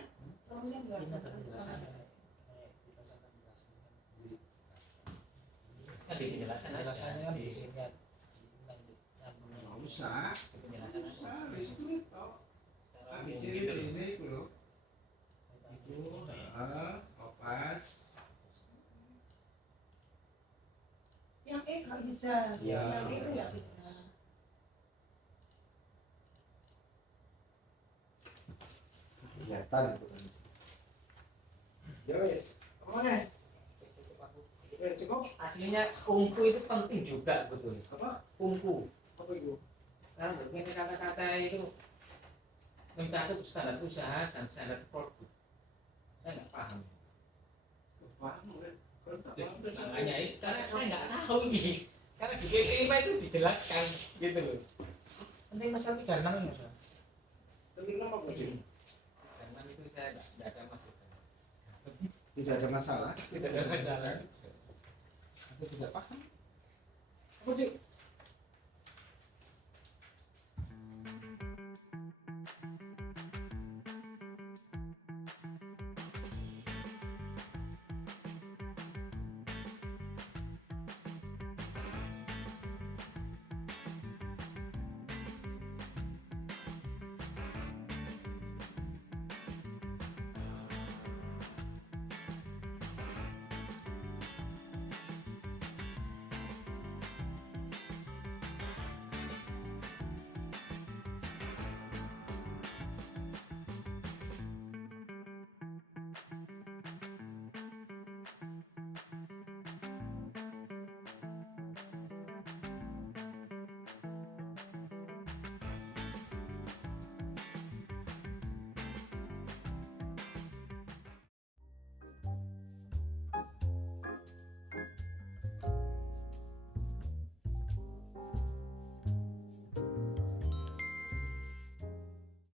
promosinya di luar ini ada negeri. penjelasannya dibacakan penjelasannya Kan di penjelasan aja. penjelasannya kan Di di sini lanjutkan nggak usah, di penjelasan aja. usah, itu toh. Secara ABC umum gitu loh. ini itu loh, itu opas, Yang E nggak bisa, Ya. yang E itu nggak bisa. kegiatan itu kan. Ya wes, mana? Cukup. Aslinya kungfu itu penting juga betul. Apa? Kungfu. Apa itu? Karena berbagai kata-kata itu mencakup standar usaha dan standar produk. Saya nggak paham. Paham kan? Kan tak paham terus. Makanya itu karena saya nggak tahu nih. Karena di PP5 itu dijelaskan gitu loh. penting masalah 36 ini Mas. Penting apa Budi? Karena itu saya nggak ada masukan. Tidak ada masalah. Tidak ada masalah. Aku tidak paham. Apa Dik?